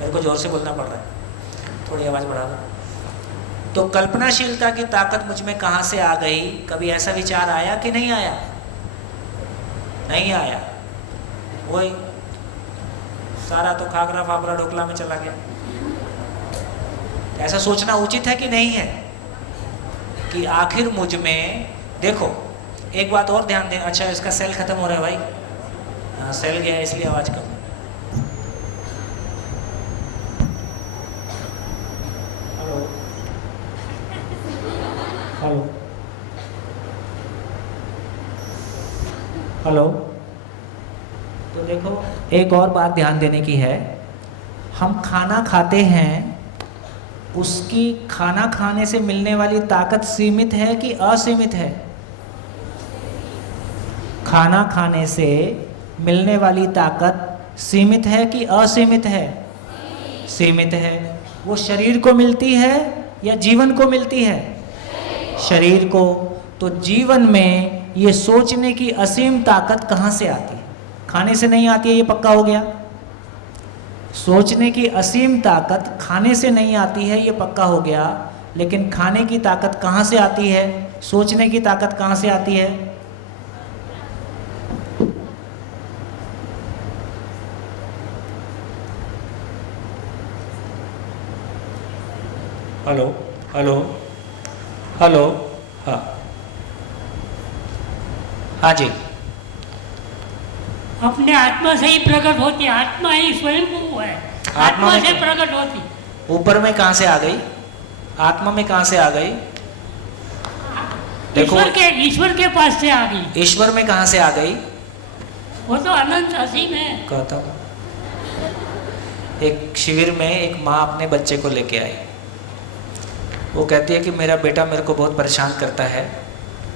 मेरे को जोर से बोलना पड़ रहा है, थोड़ी आवाज़ बढ़ा दो। तो कल्पनाशीलता की ताकत मुझ में कहाँ से आ गई? कभी ऐसा विचार आया कि नहीं आया? नहीं आया। वही सारा तो खागरा फाफरा ढोकला में चला गया। ऐसा सोचना उचित है कि नहीं है कि आखिर मुझ में, देखो एक बात और ध्यान दें। अच्छा, इसका सेल खत्म हो रहा है भाई, हाँ सेल गया इसलिए आवाज़ कम। Hello hello hello. तो देखो एक और बात ध्यान देने की है, हम खाना खाते हैं, उसकी खाना खाने से मिलने वाली ताकत सीमित है कि असीमित है? खाना खाने से मिलने वाली ताकत सीमित है कि असीमित है? सीमित है। वो शरीर को मिलती है या जीवन को मिलती है? शरीर को। तो जीवन में ये सोचने की असीम ताकत कहाँ से आती है? खाने से नहीं आती है, ये पक्का हो गया। सोचने की असीम ताकत खाने से नहीं आती है, ये पक्का हो गया। लेकिन खाने की ताकत कहाँ से आती है? सोचने की ताकत कहाँ से आती है? Hello hello hello. हाँ हाँ जी। अपने आत्मा से ही प्रकट होती है, आत्मा ही स्वयं वो है, आत्मा से प्रकट होती। ऊपर में कहाँ से आ गई? आत्मा में कहाँ से आ गई? देखो ईश्वर के पास से आ गई। ईश्वर में कहाँ से आ गई? वो तो अनंत असीम है। कहता हूँ, एक शिविर में एक माँ अपने बच्चे को लेके आई। वो कहती है कि मेरा बेटा मेरे को बहुत परेशान करता है।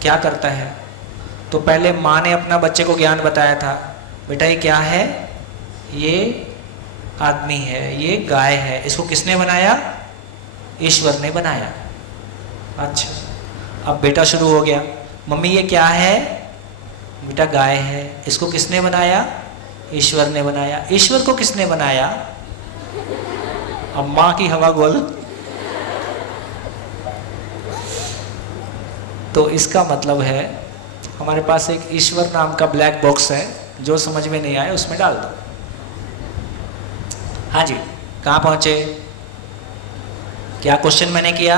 क्या करता है? तो पहले माँ ने अपना बच्चे को ज्ञान बताया था, बेटा ये क्या है? ये आदमी है, ये गाय है। इसको किसने बनाया? ईश्वर ने बनाया। अच्छा, अब बेटा शुरू हो गया, मम्मी ये क्या है? बेटा गाय है। इसको किसने बनाया? ईश्वर ने बनाया। ईश्वर को किसने बनाया? अब माँ की हवा गोल। तो इसका मतलब है हमारे पास एक ईश्वर नाम का ब्लैक बॉक्स है, जो समझ में नहीं आए उसमें डाल दो। हाँ जी, कहाँ पहुँचे? क्या क्वेश्चन मैंने किया?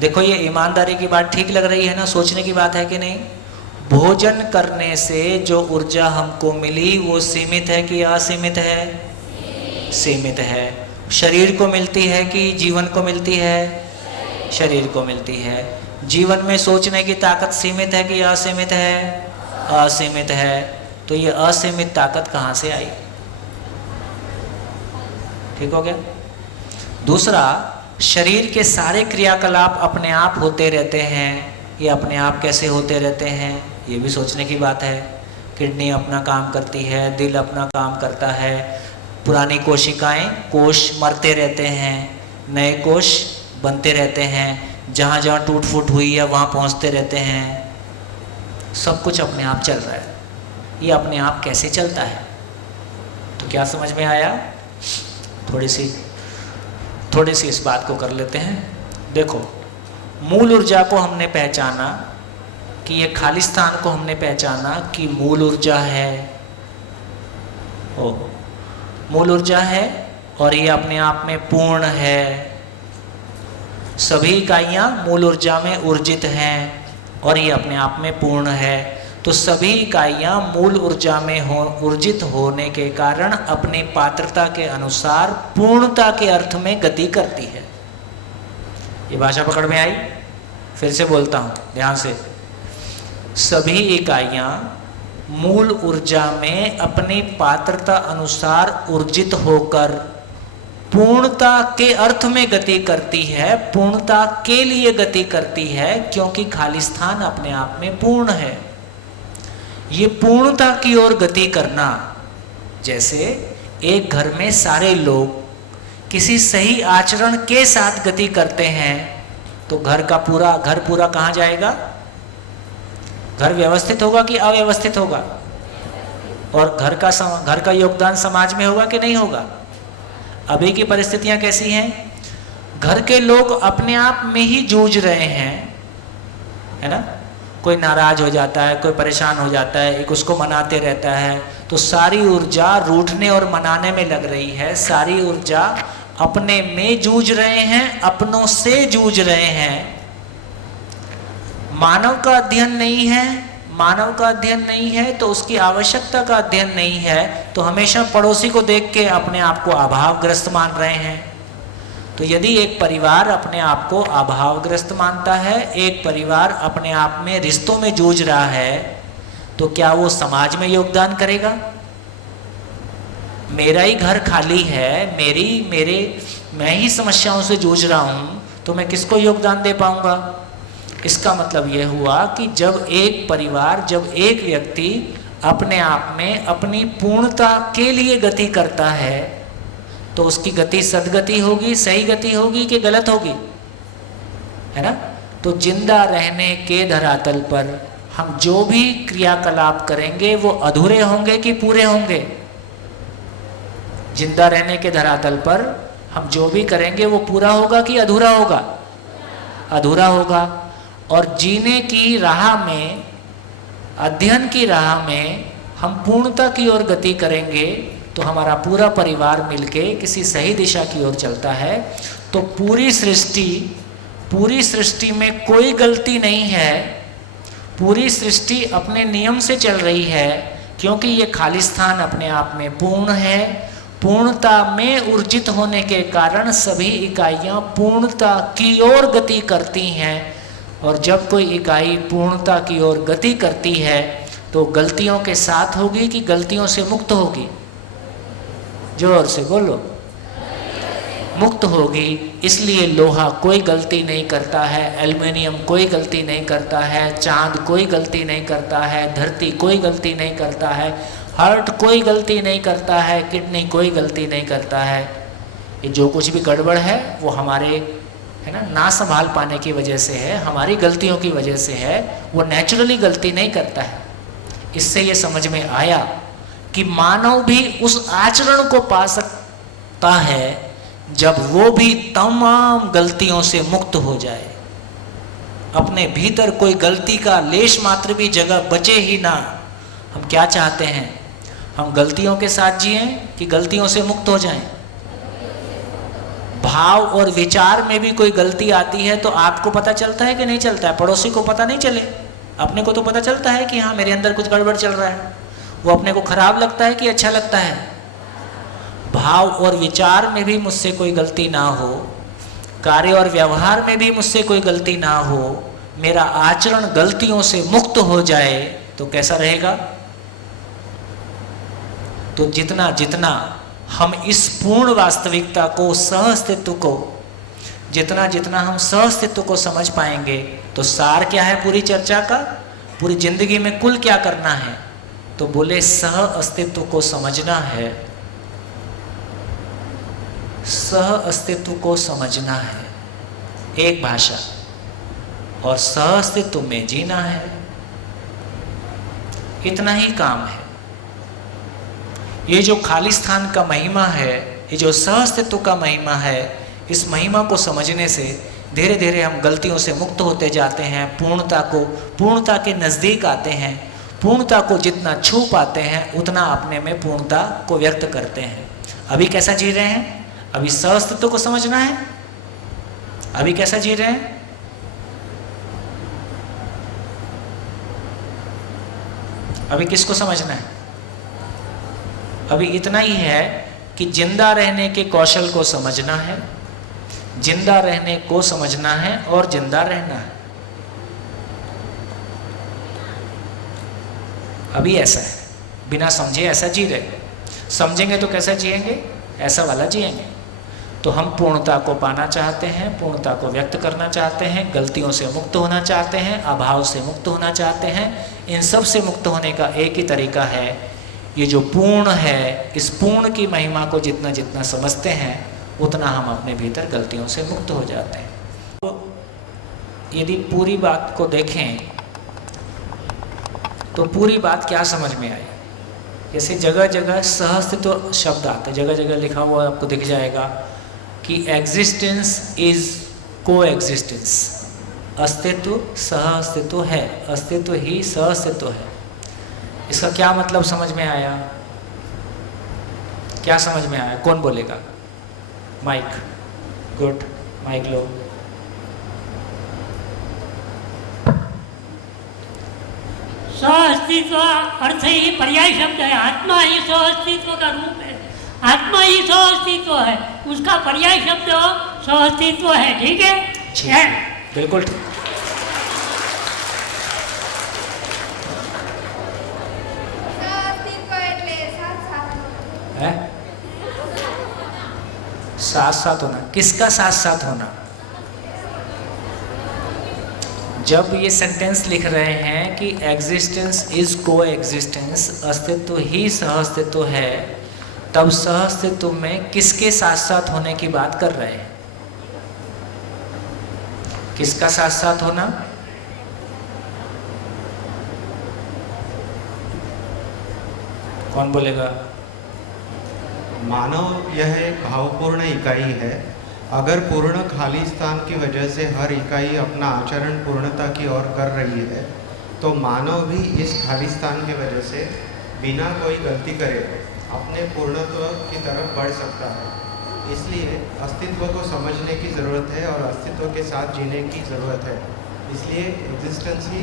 देखो ये ईमानदारी की बात ठीक लग रही है ना, सोचने की बात है कि नहीं? भोजन करने से जो ऊर्जा हमको मिली वो सीमित है कि असीमित है? सीमित है। शरीर को मिलती है कि जीवन को मिलती है? शरीर को मिलती है। जीवन में सोचने की ताकत सीमित है कि असीमित है? असीमित है। तो ये असीमित ताकत कहाँ से आई? ठीक हो गया। दूसरा, शरीर के सारे क्रियाकलाप अपने आप होते रहते हैं। ये अपने आप कैसे होते रहते हैं, ये भी सोचने की बात है। किडनी अपना काम करती है, दिल अपना काम करता है, पुरानी कोशिकाएं, कोष मरते रहते हैं, नए कोष बनते रहते हैं, जहाँ जहाँ टूट फूट हुई है वहाँ पहुँचते रहते हैं। सब कुछ अपने आप चल रहा है। ये अपने आप कैसे चलता है? तो क्या समझ में आया? थोड़ी सी इस बात को कर लेते हैं। देखो, मूल ऊर्जा को हमने पहचाना कि ये खालिस्तान को हमने पहचाना कि मूल ऊर्जा है। मूल ऊर्जा है और ये अपने आप में पूर्ण है। सभी इकाइयाँ मूल ऊर्जा में ऊर्जित हैं और ये अपने आप में पूर्ण है। तो सभी इकाइयाँ मूल ऊर्जा में ऊर्जित होने के कारण अपनी पात्रता के अनुसार पूर्णता के अर्थ में गति करती है। ये भाषा पकड़ में आई? फिर से बोलता हूँ, ध्यान से। सभी इकाइयाँ मूल ऊर्जा में अपनी पात्रता अनुसार ऊर्जित होकर पूर्णता के अर्थ में गति करती है, पूर्णता के लिए गति करती है, क्योंकि खालिस्तान अपने आप में पूर्ण है। ये पूर्णता की ओर गति करना, जैसे एक घर में सारे लोग किसी सही आचरण के साथ गति करते हैं तो घर पूरा कहाँ जाएगा? घर व्यवस्थित होगा कि अव्यवस्थित होगा? और घर का योगदान समाज में होगा कि नहीं होगा? अभी की परिस्थितियां कैसी हैं? घर के लोग अपने आप में ही जूझ रहे हैं, है ना? कोई नाराज हो जाता है, कोई परेशान हो जाता है, एक उसको मनाते रहता है, तो सारी ऊर्जा रूठने और मनाने में लग रही है। सारी ऊर्जा अपने में जूझ रहे हैं, अपनों से जूझ रहे हैं। मानव का अध्ययन नहीं है, मानव का अध्ययन नहीं है तो उसकी आवश्यकता का अध्ययन नहीं है, तो हमेशा पड़ोसी को देख के अपने आप को अभावग्रस्त मान रहे हैं। तो यदि एक परिवार अपने आप को अभावग्रस्त मानता है, एक परिवार अपने आप में रिश्तों में जूझ रहा है, तो क्या वो समाज में योगदान करेगा? मेरा ही घर खाली है, मैं ही समस्याओं से जूझ रहा हूँ, तो मैं किसको योगदान दे पाऊंगा? इसका मतलब यह हुआ कि जब एक परिवार, जब एक व्यक्ति अपने आप में अपनी पूर्णता के लिए गति करता है, तो उसकी गति सद्गति होगी, सही गति होगी कि गलत होगी, है ना? तो जिंदा रहने के धरातल पर हम जो भी क्रियाकलाप करेंगे वो अधूरे होंगे कि पूरे होंगे? जिंदा रहने के धरातल पर हम जो भी करेंगे वो पूरा होगा कि अधूरा होगा? अधूरा होगा। और जीने की राह में, अध्ययन की राह में हम पूर्णता की ओर गति करेंगे तो हमारा पूरा परिवार मिलके किसी सही दिशा की ओर चलता है। तो पूरी सृष्टि में कोई गलती नहीं है, पूरी सृष्टि अपने नियम से चल रही है, क्योंकि ये खालिस्तान अपने आप में पूर्ण है। पूर्णता में ऊर्जित होने के कारण सभी इकाइयाँ पूर्णता की ओर गति करती हैं। और जब कोई इकाई पूर्णता की ओर गति करती है तो गलतियों के साथ होगी कि गलतियों से मुक्त होगी? जोर से बोलो। मुक्त होगी। इसलिए लोहा कोई गलती नहीं करता है, एल्युमिनियम कोई गलती नहीं करता है, चांद कोई गलती नहीं करता है, धरती कोई गलती नहीं करता है, हार्ट कोई गलती नहीं करता है, किडनी कोई गलती नहीं करता है। ये जो कुछ भी गड़बड़ है वो हमारे, है ना संभाल पाने की वजह से है, हमारी गलतियों की वजह से है। वो नेचुरली गलती नहीं करता है। इससे ये समझ में आया कि मानव भी उस आचरण को पा सकता है जब वो भी तमाम गलतियों से मुक्त हो जाए, अपने भीतर कोई गलती का लेश मात्र भी जगह बचे ही ना। हम क्या चाहते हैं? हम गलतियों के साथ जिएं कि गलतियों से मुक्त हो जाएं? भाव और विचार में भी कोई गलती आती है तो आपको पता चलता है कि नहीं चलता है? पड़ोसी को पता नहीं चले, अपने को तो पता चलता है कि हाँ मेरे अंदर कुछ गड़बड़ चल रहा है। वो अपने को खराब लगता है कि अच्छा लगता है? भाव और विचार में भी मुझसे कोई गलती ना हो, कार्य और व्यवहार में भी मुझसे कोई गलती ना हो, मेरा आचरण गलतियों से मुक्त हो जाए तो कैसा रहेगा? तो जितना जितना हम इस पूर्ण वास्तविकता को, सह अस्तित्व को, जितना जितना हम सह अस्तित्व को समझ पाएंगे, तो सार क्या है पूरी चर्चा का, पूरी जिंदगी में कुल क्या करना है? तो बोले सह अस्तित्व को समझना है, सह अस्तित्व को समझना है, एक भाषा, और सह अस्तित्व में जीना है। इतना ही काम है। ये जो खालिस्तान का महिमा है, ये जो सह अस्तित्व का महिमा है, इस महिमा को समझने से धीरे धीरे हम गलतियों से मुक्त होते जाते हैं, पूर्णता के नज़दीक आते हैं। पूर्णता को जितना छू पाते हैं उतना अपने में पूर्णता को व्यक्त करते हैं। अभी कैसा जी रहे हैं? अभी सह अस्तित्व को समझना है। अभी कैसा जी रहे हैं? अभी किसको समझना है? अभी इतना ही है कि जिंदा रहने के कौशल को समझना है, जिंदा रहने को समझना है और जिंदा रहना है। अभी ऐसा है, बिना समझे ऐसा जी रहे। समझेंगे तो कैसा जिएंगे? ऐसा वाला जिएंगे। तो हम पूर्णता को पाना चाहते हैं, पूर्णता को व्यक्त करना चाहते हैं, गलतियों से मुक्त होना चाहते हैं, अभाव से मुक्त होना चाहते हैं। इन सब से मुक्त होने का एक ही तरीका है, ये जो पूर्ण है, इस पूर्ण की महिमा को जितना जितना समझते हैं उतना हम अपने भीतर गलतियों से मुक्त हो जाते हैं। तो यदि पूरी बात को देखें तो पूरी बात क्या समझ में आई? जैसे जगह जगह सह अस्तित्व शब्द आता है, जगह जगह लिखा हुआ आपको दिख जाएगा कि एग्जिस्टेंस इज को एग्जिस्टेंस, अस्तित्व सह अस्तित्व है, अस्तित्व ही सह अस्तित्व है। इसका क्या मतलब समझ में आया? क्या समझ में आया? कौन बोलेगा? माइक, गुड, माइक लो। सह-अस्तित्व अर्थ ही पर्याय शब्द है। आत्मा ही सह-अस्तित्व का रूप है, आत्मा ही सह-अस्तित्व है, उसका पर्याय शब्द सह-अस्तित्व है। ठीक है? बिल्कुल ठीक। है साथ साथ होना। किसका साथ साथ होना? जब ये सेंटेंस लिख रहे हैं कि एग्जिस्टेंस इज को एग्जिस्टेंस, अस्तित्व ही सह अस्तित्व है, तब सह अस्तित्व में किसके साथ साथ होने की बात कर रहे हैं? किसका साथ साथ होना? कौन बोलेगा? मानव यह एक भावपूर्ण इकाई है। अगर पूर्ण खालिस्तान की वजह से हर इकाई अपना आचरण पूर्णता की ओर कर रही है, तो मानव भी इस खालिस्तान की वजह से बिना कोई गलती करे अपने पूर्णत्व की तरफ बढ़ सकता है। इसलिए अस्तित्व को समझने की ज़रूरत है और अस्तित्व के साथ जीने की ज़रूरत है। इसलिए एग्जिस्टेंस ही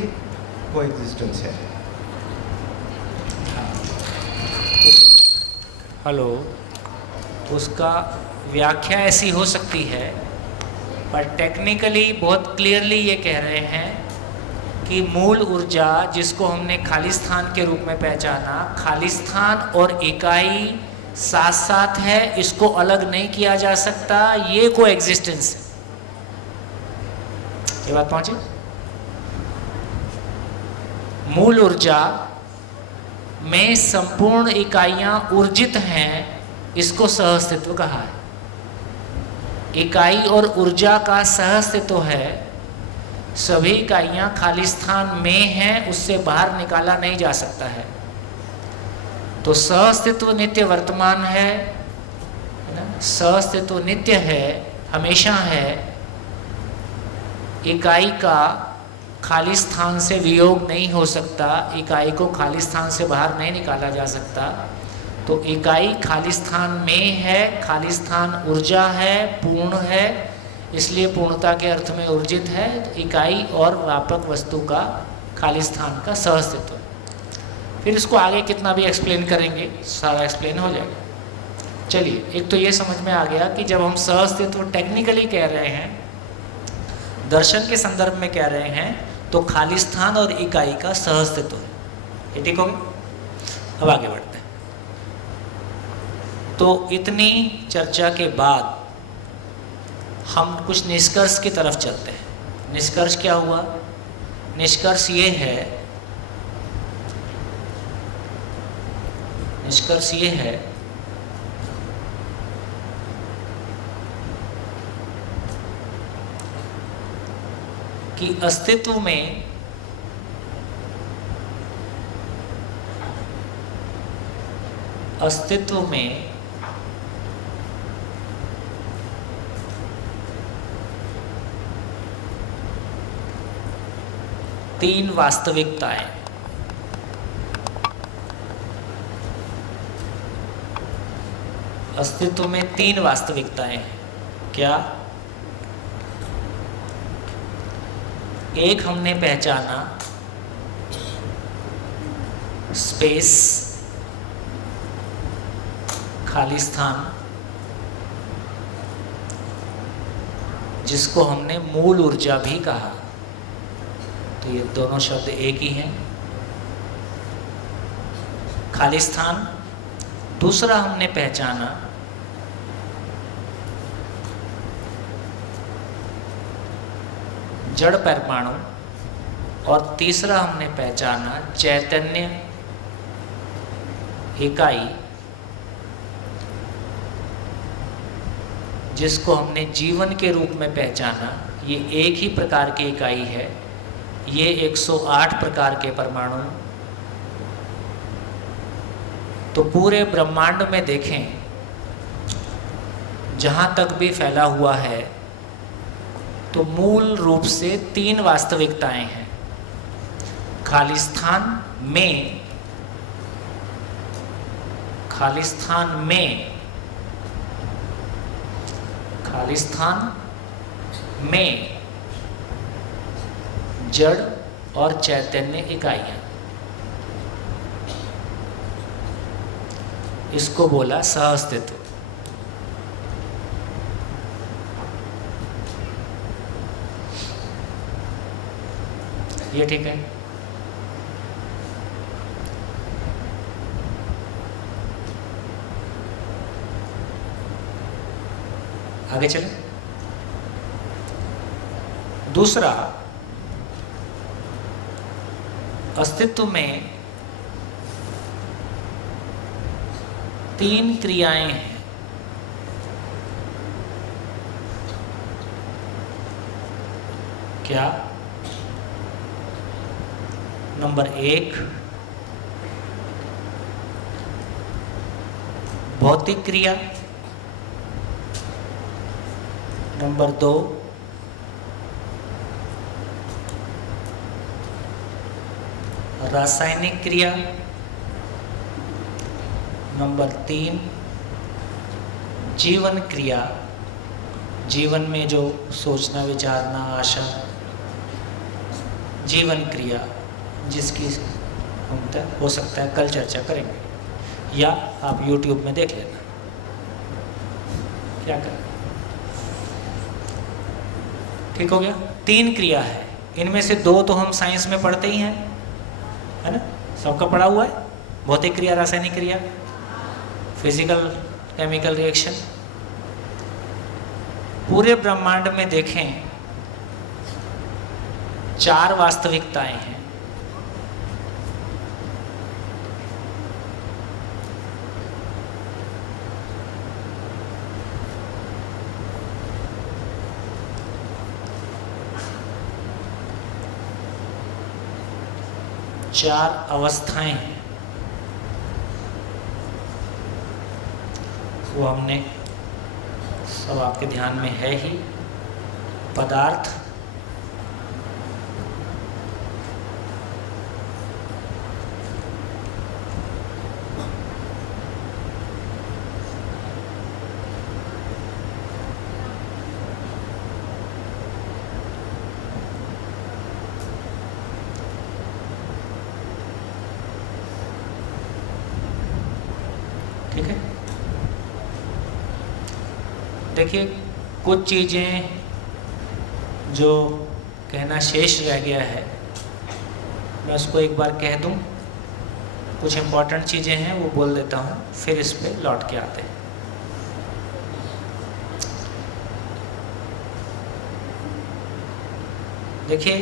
को एग्जिस्टेंस है। हेलो, उसका व्याख्या ऐसी हो सकती है, पर टेक्निकली बहुत क्लियरली ये कह रहे हैं कि मूल ऊर्जा जिसको हमने खालिस्तान के रूप में पहचाना, खालिस्तान और इकाई साथ साथ है, इसको अलग नहीं किया जा सकता, ये को एग्जिस्टेंस है। ये बात पहुंची? मूल ऊर्जा में संपूर्ण इकाइयां ऊर्जित हैं, इसको सहअस्तित्व कहा है। इकाई और ऊर्जा का सहअस्तित्व है। सभी इकाइयां खालिस्तान में हैं, उससे बाहर निकाला नहीं जा सकता है। तो सहअस्तित्व नित्य वर्तमान है ना, सहअस्तित्व नित्य है, हमेशा है। इकाई का खालिस्तान से वियोग नहीं हो सकता, इकाई को खालिस्तान से बाहर नहीं निकाला जा सकता। तो इकाई खाली स्थान में है, खाली स्थान ऊर्जा है, पूर्ण है, इसलिए पूर्णता के अर्थ में ऊर्जित है। तो इकाई और व्यापक वस्तु का खाली स्थान का सहअस्तित्व। फिर इसको आगे कितना भी एक्सप्लेन करेंगे सारा एक्सप्लेन हो जाएगा। चलिए, एक तो ये समझ में आ गया कि जब हम सहअस्तित्व टेक्निकली कह रहे हैं, दर्शन के संदर्भ में कह रहे हैं, तो खाली स्थान और इकाई का सहअस्तित्व है। ये ठीक हो गया? अब आगे बढ़ते हैं। तो इतनी चर्चा के बाद हम कुछ निष्कर्ष की तरफ चलते हैं। निष्कर्ष क्या हुआ? निष्कर्ष ये है कि अस्तित्व में तीन वास्तविकताएं, अस्तित्व में तीन वास्तविकताएं हैं। क्या? एक हमने पहचाना स्पेस, खाली स्थान, जिसको हमने मूल ऊर्जा भी कहा। तो ये दोनों शब्द एक ही हैं, खाली स्थान। दूसरा हमने पहचाना जड़ परमाणु, और तीसरा हमने पहचाना चैतन्य इकाई, जिसको हमने जीवन के रूप में पहचाना। ये एक ही प्रकार की इकाई है, ये 108 प्रकार के परमाणु। तो पूरे ब्रह्मांड में देखें, जहाँ तक भी फैला हुआ है, तो मूल रूप से तीन वास्तविकताएं हैं। खाली स्थान में जड़ और चैतन्य इकाइयां, इसको बोला सहअस्तित्व। ये ठीक है? आगे चले। दूसरा, अस्तित्व में तीन क्रियाएं हैं। क्या? नंबर 1 भौतिक क्रिया, नंबर 2 रासायनिक क्रिया, नंबर 3 जीवन क्रिया, जीवन में जो सोचना, विचारना, आशा, जीवन क्रिया, जिसकी हम तक हो सकता है कल चर्चा करेंगे, या आप YouTube में देख लेना क्या करें। ठीक हो गया? 3 क्रिया है, इनमें से 2 तो हम साइंस में पढ़ते ही हैं, है ना? सबका पढ़ा हुआ है, भौतिक क्रिया, रासायनिक क्रिया, फिजिकल केमिकल रिएक्शन। पूरे ब्रह्मांड में देखें 4 वास्तविकताएं हैं। चार अवस्थाएं हैं, वो हमने सब आपके ध्यान में है ही। पदार्थ, देखिए, कुछ चीज़ें जो कहना शेष रह गया है मैं उसको एक बार कह दूं, कुछ इम्पोर्टेंट चीज़ें हैं वो बोल देता हूँ, फिर इस पे लौट के आते हैं। देखिए,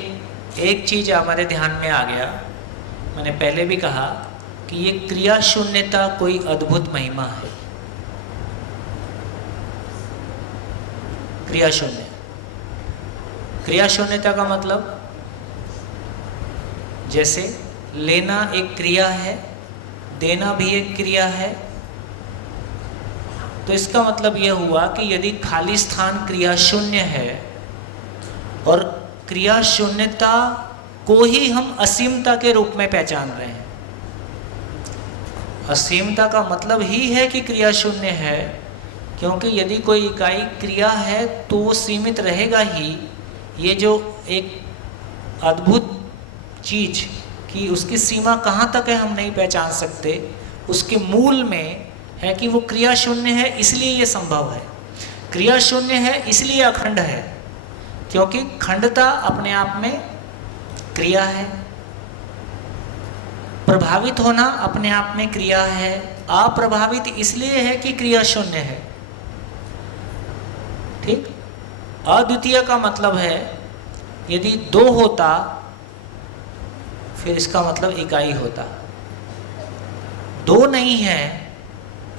एक चीज़ हमारे ध्यान में आ गया, मैंने पहले भी कहा कि ये क्रिया शून्यता कोई अद्भुत महिमा है। क्रिया शून्य, क्रिया शून्यता का मतलब जैसे लेना एक क्रिया है, देना भी एक क्रिया है, तो इसका मतलब यह हुआ कि यदि खाली स्थान क्रिया शून्य है और क्रिया शून्यता को ही हम असीमता के रूप में पहचान रहे हैं। असीमता का मतलब ही है कि क्रिया शून्य है, क्योंकि यदि कोई इकाई क्रिया है तो वो सीमित रहेगा ही। ये जो एक अद्भुत चीज़ कि उसकी सीमा कहाँ तक है हम नहीं पहचान सकते, उसके मूल में है कि वो क्रिया शून्य है, इसलिए ये संभव है। क्रिया शून्य है इसलिए अखंड है, क्योंकि खंडता अपने आप में क्रिया है, प्रभावित होना अपने आप में क्रिया है, अप्रभावित इसलिए है कि क्रिया शून्य है। ठीक। अद्वितीय का मतलब है यदि दो होता फिर इसका मतलब इकाई होता, दो नहीं है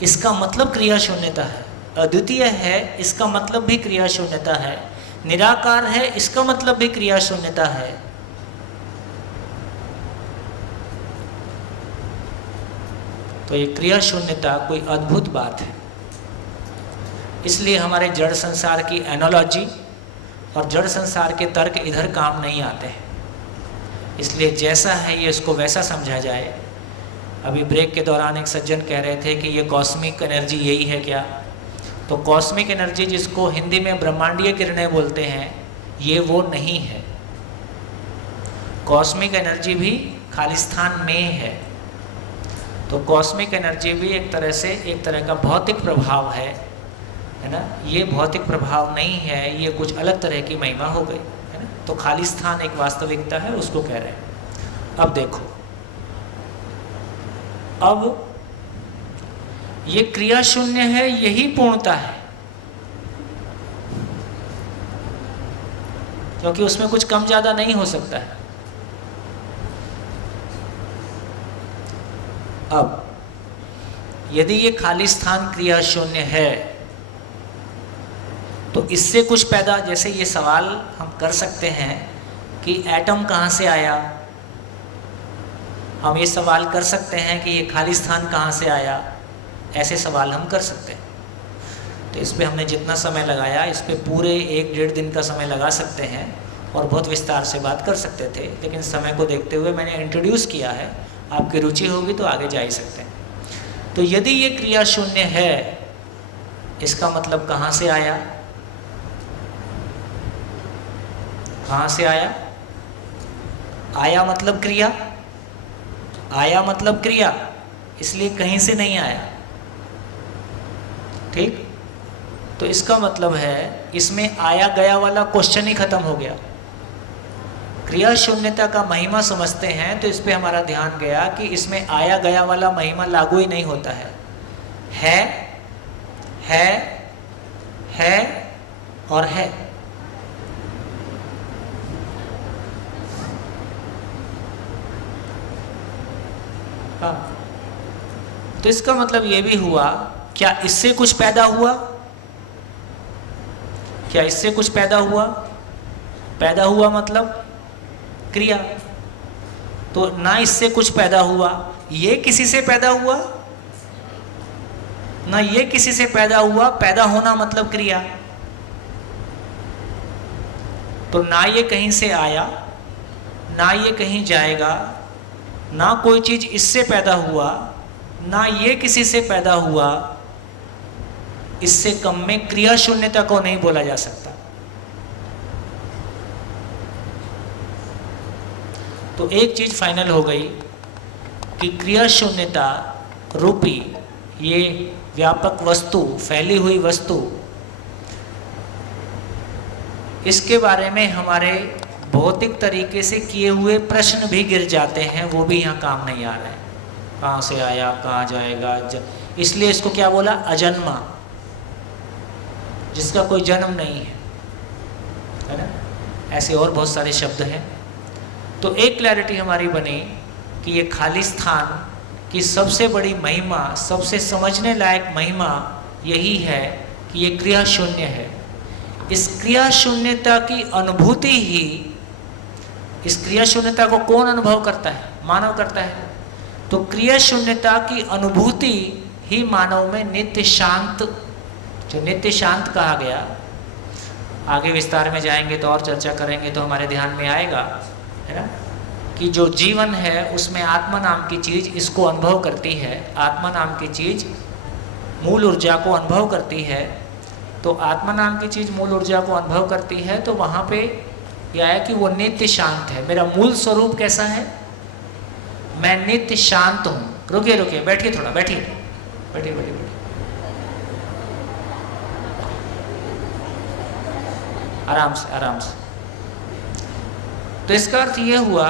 इसका मतलब क्रिया शून्यता है, अद्वितीय है इसका मतलब भी क्रिया शून्यता है, निराकार है इसका मतलब भी क्रिया शून्यता है। तो ये क्रिया शून्यता कोई अद्भुत बात है। इसलिए हमारे जड़ संसार की एनालॉजी और जड़ संसार के तर्क इधर काम नहीं आते हैं। इसलिए जैसा है ये इसको वैसा समझा जाए। अभी ब्रेक के दौरान एक सज्जन कह रहे थे कि ये कॉस्मिक एनर्जी यही है क्या? तो कॉस्मिक एनर्जी जिसको हिंदी में ब्रह्मांडीय किरणें बोलते हैं, ये वो नहीं है। कॉस्मिक एनर्जी भी खालिस्तान में है। तो कॉस्मिक एनर्जी भी एक तरह से एक तरह का भौतिक प्रभाव है ना। ये भौतिक प्रभाव नहीं है, ये कुछ अलग तरह की महिमा हो गई है ना। तो खालिस्तान एक वास्तविकता है, उसको कह रहे हैं। अब देखो, अब ये क्रिया शून्य है, यही पूर्णता है, क्योंकि उसमें कुछ कम ज्यादा नहीं हो सकता है। अब यदि ये खालिस्तान क्रिया शून्य है तो इससे कुछ पैदा, जैसे ये सवाल हम कर सकते हैं कि एटम कहाँ से आया, हम ये सवाल कर सकते हैं कि ये खालिस्तान कहाँ से आया, ऐसे सवाल हम कर सकते हैं। तो इस पे हमने जितना समय लगाया, इस पे पूरे 1-1.5 दिन का समय लगा सकते हैं और बहुत विस्तार से बात कर सकते थे, लेकिन समय को देखते हुए मैंने इंट्रोड्यूस किया है। आपकी रुचि होगी तो आगे जा ही सकते हैं। तो यदि ये क्रिया शून्य है, इसका मतलब कहाँ से आया? कहाँ से आया? आया मतलब क्रिया, आया मतलब क्रिया, इसलिए कहीं से नहीं आया। ठीक। तो इसका मतलब है इसमें आया गया वाला क्वेश्चन ही खत्म हो गया। क्रिया शून्यता का महिमा समझते हैं तो इस पे हमारा ध्यान गया कि इसमें आया गया वाला महिमा लागू ही नहीं होता है। है और है। हाँ। तो इसका मतलब ये भी हुआ, क्या इससे कुछ पैदा हुआ? क्या इससे कुछ पैदा हुआ? पैदा हुआ मतलब क्रिया। तो ना इससे कुछ पैदा हुआ, ये किसी से पैदा हुआ, ना ये किसी से पैदा हुआ। पैदा होना मतलब क्रिया। तो ना ये कहीं से आया, ना ये कहीं जाएगा, ना कोई चीज इससे पैदा हुआ, ना ये किसी से पैदा हुआ। इससे कम में क्रिया शून्यता को नहीं बोला जा सकता। तो एक चीज फाइनल हो गई कि क्रिया शून्यता रूपी ये व्यापक वस्तु, फैली हुई वस्तु, इसके बारे में हमारे भौतिक तरीके से किए हुए प्रश्न भी गिर जाते हैं, वो भी यहाँ काम नहीं आ रहा है। कहाँ से आया, कहाँ जाएगा, इसलिए इसको क्या बोला, अजन्मा, जिसका कोई जन्म नहीं है ना। ऐसे और बहुत सारे शब्द हैं। तो एक क्लैरिटी हमारी बनी कि ये खालिस्तान की सबसे बड़ी महिमा, सबसे समझने लायक महिमा यही है कि ये क्रिया शून्य है। इस क्रिया शून्यता की अनुभूति ही, इस क्रिया शून्यता को कौन अनुभव करता है, मानव करता है। तो क्रिया शून्यता की अनुभूति ही मानव में नित्य शांत, जो नित्य शांत कहा गया, आगे विस्तार में जाएंगे तो और चर्चा करेंगे तो हमारे ध्यान में आएगा, है ना, कि जो जीवन है उसमें आत्मा नाम की चीज़ इसको अनुभव करती है, आत्मा नाम की चीज़ मूल ऊर्जा को अनुभव करती है। तो आत्मा नाम की चीज़ मूल ऊर्जा को अनुभव करती है, तो वहाँ पे यह है कि वो नित्य शांत है। मेरा मूल स्वरूप कैसा है, मैं नित्य शांत हूँ। रुकिए रुकिए, बैठिए थोड़ा, बैठिए बैठिए बैठिए बैठिए, आराम से आराम से। तो इसका अर्थ ये हुआ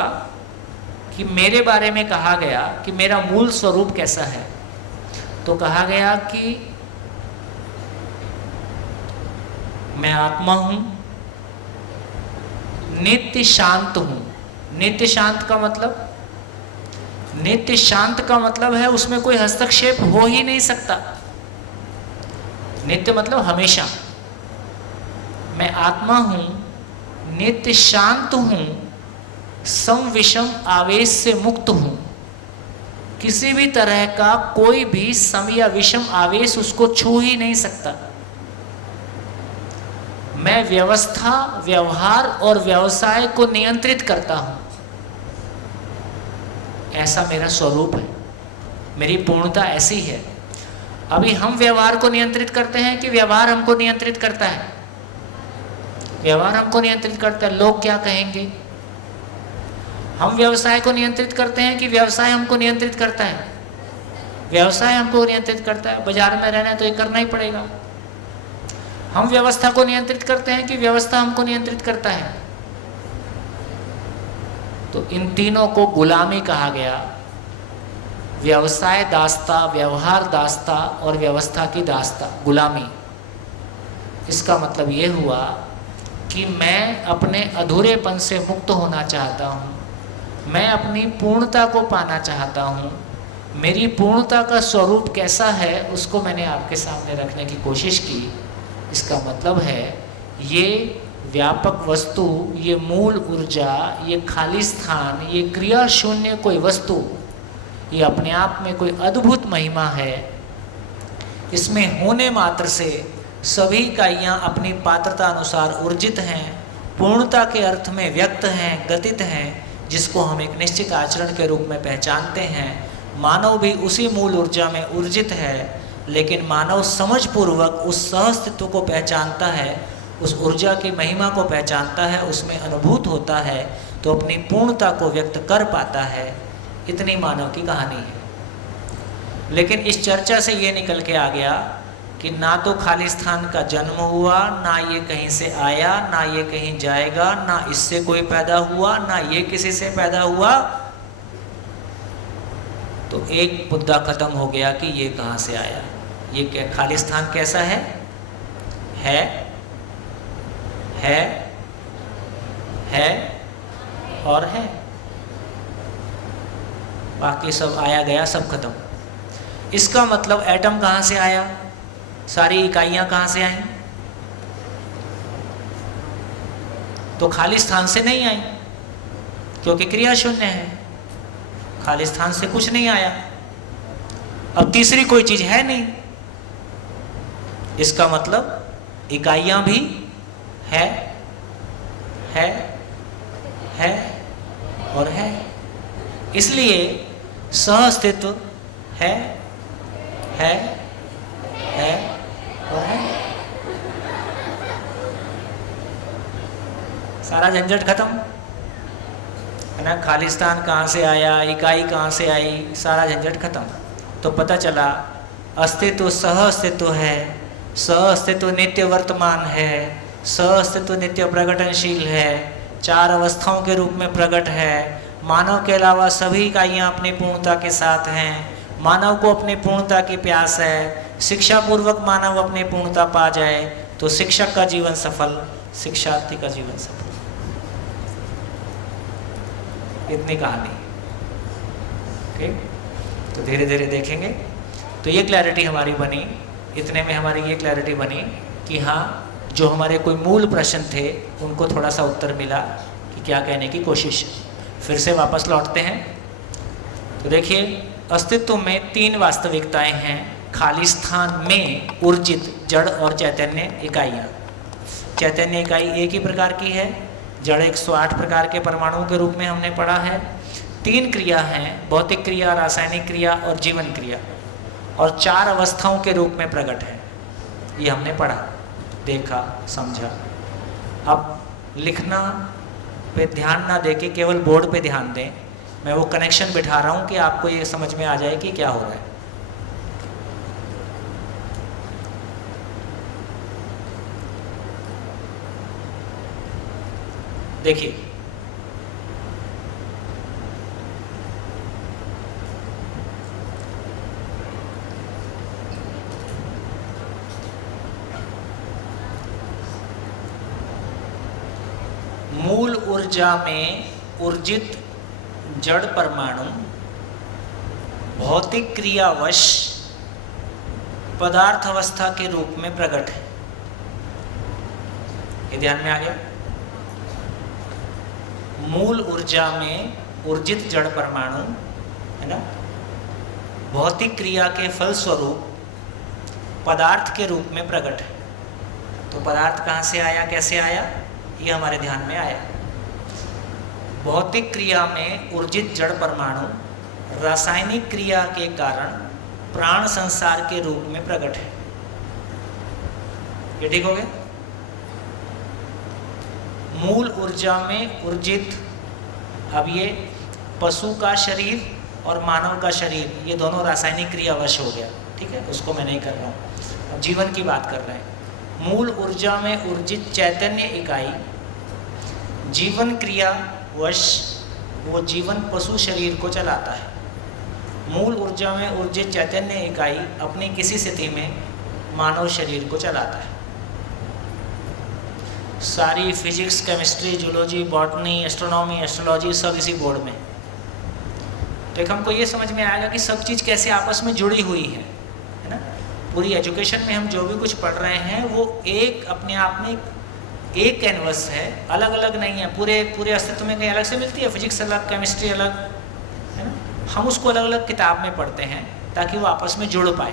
कि मेरे बारे में कहा गया कि मेरा मूल स्वरूप कैसा है। तो कहा गया कि मैं आत्मा हूं, नित्य शांत हूं। नित्य शांत का मतलब, नित्य शांत का मतलब है उसमें कोई हस्तक्षेप हो ही नहीं सकता। नित्य मतलब हमेशा। मैं आत्मा हूं, नित्य शांत हूं, सम विषम आवेश से मुक्त हूं। किसी भी तरह का कोई भी सम या विषम आवेश उसको छू ही नहीं सकता। मैं व्यवस्था, व्यवहार और व्यवसाय को नियंत्रित करता हूं। ऐसा मेरा स्वरूप है, मेरी पूर्णता ऐसी है। अभी हम व्यवहार को नियंत्रित करते हैं कि व्यवहार हमको नियंत्रित करता है? व्यवहार हमको नियंत्रित करता है। लोग क्या कहेंगे? हम व्यवसाय को नियंत्रित करते हैं कि व्यवसाय हमको नियंत्रित करता है? व्यवसाय हमको नियंत्रित करता है। बाजार में रहना है तो ये करना ही पड़ेगा। हम व्यवस्था को नियंत्रित करते हैं कि व्यवस्था हमको नियंत्रित करता है? तो इन तीनों को गुलामी कहा गया। व्यवसाय दास्ता, व्यवहार दास्ता और व्यवस्था की दास्ता, गुलामी। इसका मतलब ये हुआ कि मैं अपने अधूरेपन से मुक्त होना चाहता हूँ, मैं अपनी पूर्णता को पाना चाहता हूँ। मेरी पूर्णता का स्वरूप कैसा है उसको मैंने आपके सामने रखने की कोशिश की। इसका मतलब है ये व्यापक वस्तु, ये मूल ऊर्जा, ये खाली स्थान, ये क्रिया शून्य कोई वस्तु, ये अपने आप में कोई अद्भुत महिमा है। इसमें होने मात्र से सभी इकाइयाँ अपनी पात्रता अनुसार ऊर्जित हैं, पूर्णता के अर्थ में व्यक्त हैं, गतित हैं, जिसको हम एक निश्चित आचरण के रूप में पहचानते हैं। मानव भी उसी मूल ऊर्जा में ऊर्जित है, लेकिन मानव समझपूर्वक उस सहअस्तित्व को पहचानता है, उस ऊर्जा की महिमा को पहचानता है, उसमें अनुभूत होता है, तो अपनी पूर्णता को व्यक्त कर पाता है। इतनी मानव की कहानी है। लेकिन इस चर्चा से ये निकल के आ गया कि ना तो खालिस्तान का जन्म हुआ, ना ये कहीं से आया, ना ये कहीं जाएगा, ना इससे कोई पैदा हुआ, ना ये किसी से पैदा हुआ। तो एक मुद्दा खत्म हो गया कि ये कहाँ से आया। ये क्या खालिस्तान कैसा है? है और है। बाकी सब आया गया, सब खत्म। इसका मतलब एटम कहाँ से आया? सारी इकाइयाँ कहाँ से आई? तो खालिस्तान से नहीं आई, क्योंकि क्रिया शून्य है। खालिस्तान से कुछ नहीं आया। अब तीसरी कोई चीज है नहीं। इसका मतलब इकाइयाँ भी है और है। इसलिए सहअस्तित्व है और है। सारा झंझट खत्म है ना। खालिस्तान कहाँ से आया, इकाई कहाँ से आई, सारा झंझट खत्म। तो पता चला अस्तित्व सहअस्तित्व है, सहअस्तित्व नित्य वर्तमान है, सह-अस्तित्व नित्य प्रकटनशील है, 4 अवस्थाओं के रूप में प्रकट है, मानव के अलावा सभी इकाइयाँ अपनी पूर्णता के साथ हैं, मानव को अपनी पूर्णता की प्यास है, शिक्षा पूर्वक मानव अपनी पूर्णता पा जाए तो शिक्षक का जीवन सफल, शिक्षार्थी का जीवन सफल। इतनी कहानी, ठीक। तो धीरे धीरे देखेंगे। तो ये क्लैरिटी हमारी बनी, इतने में हमारी ये क्लैरिटी बनी कि हाँ, जो हमारे कोई मूल प्रश्न थे उनको थोड़ा सा उत्तर मिला कि क्या कहने की कोशिश। फिर से वापस लौटते हैं। तो देखिए, अस्तित्व में 3 वास्तविकताएं हैं, खाली स्थान में ऊर्जित जड़ और चैतन्य इकाइयाँ। चैतन्य इकाई एक ही प्रकार की है, जड़ 108 प्रकार के परमाणुओं के रूप में हमने पढ़ा है। 3 क्रिया हैं, भौतिक क्रिया, रासायनिक क्रिया और जीवन क्रिया, और 4 अवस्थाओं के रूप में प्रकट है। ये हमने पढ़ा, देखा, समझा। अब लिखना पे ध्यान ना देके केवल बोर्ड पे ध्यान दें। मैं वो कनेक्शन बिठा रहा हूँ कि आपको ये समझ में आ जाए कि क्या हो रहा है। देखिए, मूल ऊर्जा में ऊर्जित जड़ परमाणु भौतिक क्रियावश पदार्थ अवस्था के रूप में प्रकट है। ये ध्यान में आ गया? मूल ऊर्जा में ऊर्जित जड़ परमाणु, है ना, भौतिक क्रिया के फलस्वरूप पदार्थ के रूप में प्रकट है। तो पदार्थ कहाँ से आया, कैसे आया, ये हमारे ध्यान में आया। भौतिक क्रिया में ऊर्जित जड़ परमाणु रासायनिक क्रिया के कारण प्राण संसार के रूप में प्रकट है। ये ठीक हो गया? मूल ऊर्जा में ऊर्जित, अब ये पशु का शरीर और मानव का शरीर, ये दोनों रासायनिक क्रियावश हो गया, ठीक है, उसको मैं नहीं कर रहा हूँ। अब जीवन की बात कर रहे हैं। मूल ऊर्जा में ऊर्जित चैतन्य इकाई जीवन क्रिया वश वो जीवन पशु शरीर को चलाता है। मूल ऊर्जा में ऊर्जित चैतन्य इकाई अपनी किसी स्थिति में मानव शरीर को चलाता है। सारी physics, chemistry, zoology, botany, astronomy, astrology सब इसी बोर्ड में। तो एक हमको ये समझ में आएगा कि सब चीज़ कैसे आपस में जुड़ी हुई है ना। पूरी एजुकेशन में हम जो भी कुछ पढ़ रहे हैं वो एक अपने आप में एक कैनवस है, अलग अलग नहीं है। पूरे अस्तित्व में कहीं अलग से मिलती है, फिजिक्स अलग, केमिस्ट्री अलग, है ना। हम उसको अलग अलग किताब में पढ़ते हैं ताकि वो आपस में जुड़ पाए।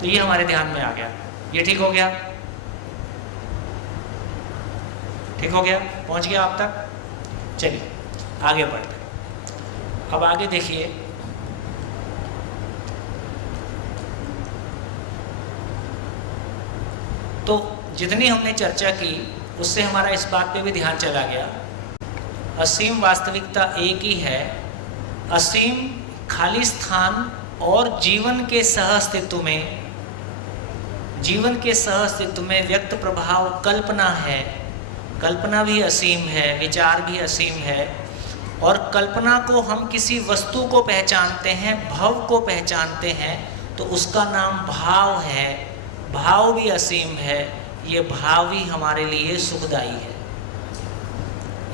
तो ये हमारे ध्यान में आ गया। ये ठीक हो गया? ठीक हो गया? पहुंच गया आप तक? चलिए आगे बढ़ते हैं। अब आगे देखिए, तो जितनी हमने चर्चा की उससे हमारा इस बात पे भी ध्यान चला गया, असीम वास्तविकता एक ही है। असीम खाली स्थान और जीवन के सहअस्तित्व में व्यक्त प्रभाव कल्पना है। कल्पना भी असीम है, विचार भी असीम है। और कल्पना को हम किसी वस्तु को पहचानते हैं, भव को पहचानते हैं, तो उसका नाम भाव है। भाव भी असीम है। ये भाव भी हमारे लिए सुखदायी है।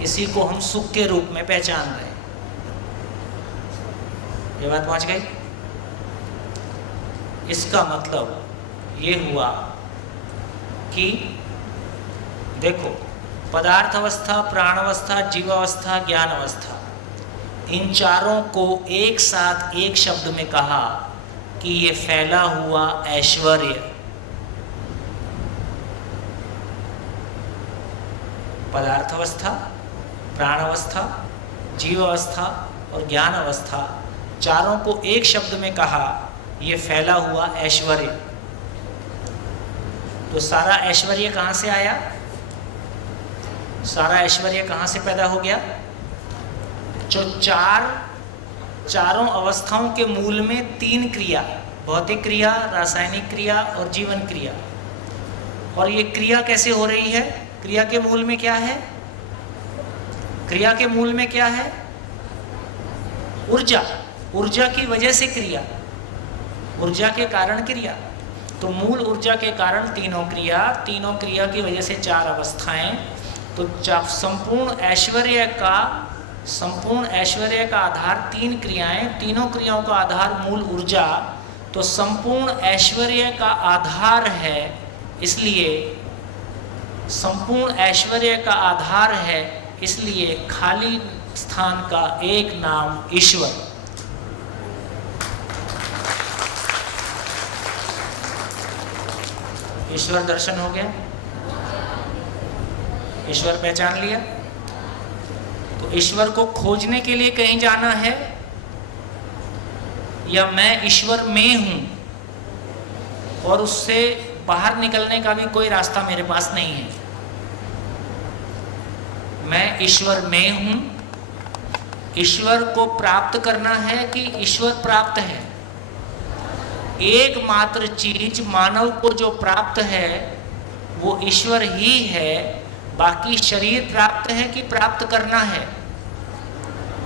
इसी को हम सुख के रूप में पहचान रहे हैं। ये बात पहुंच गई? इसका मतलब ये हुआ कि देखो, पदार्थ अवस्था, प्राण अवस्था, जीवावस्था, ज्ञान अवस्था, इन चारों को एक साथ एक शब्द में कहा कि ये फैला हुआ ऐश्वर्य। पदार्थ अवस्था, प्राण अवस्था, जीव अवस्था और ज्ञान अवस्था, चारों को एक शब्द में कहा, ये फैला हुआ ऐश्वर्य। तो सारा ऐश्वर्य कहाँ से आया? सारा ऐश्वर्य कहाँ से पैदा हो गया? जो चारों अवस्थाओं के मूल में 3 क्रिया, भौतिक क्रिया, रासायनिक क्रिया और जीवन क्रिया, और ये क्रिया कैसे हो रही है? क्रिया के मूल में क्या है? क्रिया के मूल में क्या है? ऊर्जा। ऊर्जा की वजह से क्रिया, ऊर्जा के कारण क्रिया। तो मूल ऊर्जा के कारण तीनों क्रिया, तीनों क्रिया की वजह से चार अवस्थाएं। तो संपूर्ण ऐश्वर्य का आधार तीन क्रियाएं, तीनों क्रियाओं का आधार मूल ऊर्जा। तो संपूर्ण ऐश्वर्य का आधार है, इसलिए संपूर्ण ऐश्वर्य का आधार है, इसलिए खाली स्थान का एक नाम ईश्वर। ईश्वर दर्शन हो गया, ईश्वर पहचान लिया। तो ईश्वर को खोजने के लिए कहीं जाना है, या मैं ईश्वर में हूं और उससे बाहर निकलने का भी कोई रास्ता मेरे पास नहीं है। मैं ईश्वर में हूं, ईश्वर को प्राप्त करना है कि ईश्वर प्राप्त है। एकमात्र चीज मानव को जो प्राप्त है वो ईश्वर ही है। बाकी शरीर प्राप्त है कि प्राप्त करना है,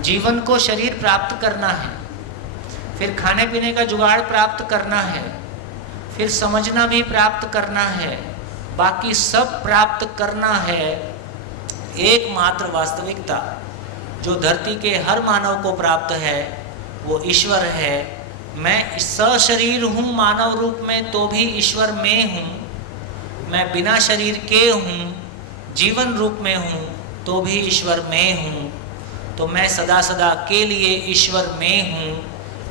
जीवन को शरीर प्राप्त करना है, फिर खाने पीने का जुगाड़ प्राप्त करना है, फिर समझना भी प्राप्त करना है, बाकी सब प्राप्त करना है। एकमात्र वास्तविकता जो धरती के हर मानव को प्राप्त है वो ईश्वर है। मैं सशरीर हूँ मानव रूप में तो भी ईश्वर में हूँ, मैं बिना शरीर के हूँ जीवन रूप में हूँ तो भी ईश्वर में हूँ। तो मैं सदा सदा के लिए ईश्वर में हूँ।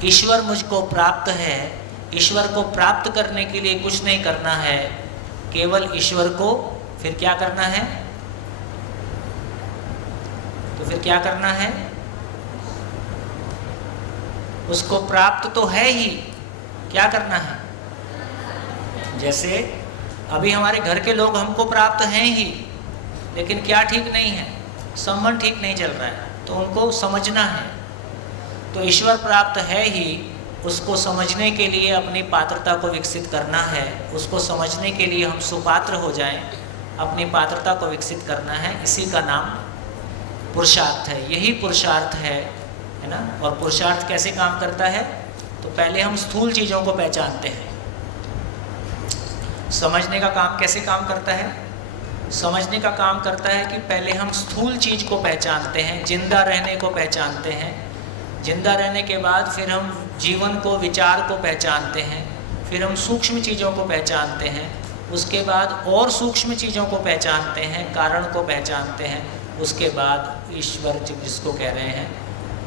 ईश्वर मुझको प्राप्त है। ईश्वर को प्राप्त करने के लिए कुछ नहीं करना है, केवल ईश्वर को फिर क्या करना है? तो फिर क्या करना है? उसको प्राप्त तो है ही, क्या करना है? जैसे अभी हमारे घर के लोग हमको प्राप्त हैं ही, लेकिन क्या ठीक नहीं है? संबंध ठीक नहीं चल रहा है, तो उनको समझना है। तो ईश्वर प्राप्त है ही, उसको समझने के लिए अपनी पात्रता को विकसित करना है। उसको समझने के लिए हम सुपात्र हो जाएं, अपनी पात्रता को विकसित करना है। इसी का नाम पुरुषार्थ है। यही पुरुषार्थ है ना। और पुरुषार्थ कैसे काम करता है? तो पहले हम स्थूल चीज़ों को पहचानते हैं। समझने का काम कैसे काम करता है? समझने का काम करता है कि पहले हम स्थूल चीज़ को पहचानते हैं, जिंदा रहने को पहचानते हैं। जिंदा रहने के बाद फिर हम जीवन को, विचार को पहचानते हैं। फिर हम सूक्ष्म चीज़ों को पहचानते हैं। उसके बाद और सूक्ष्म चीज़ों को पहचानते हैं, कारण को पहचानते हैं। उसके बाद ईश्वर जिसको कह रहे हैं,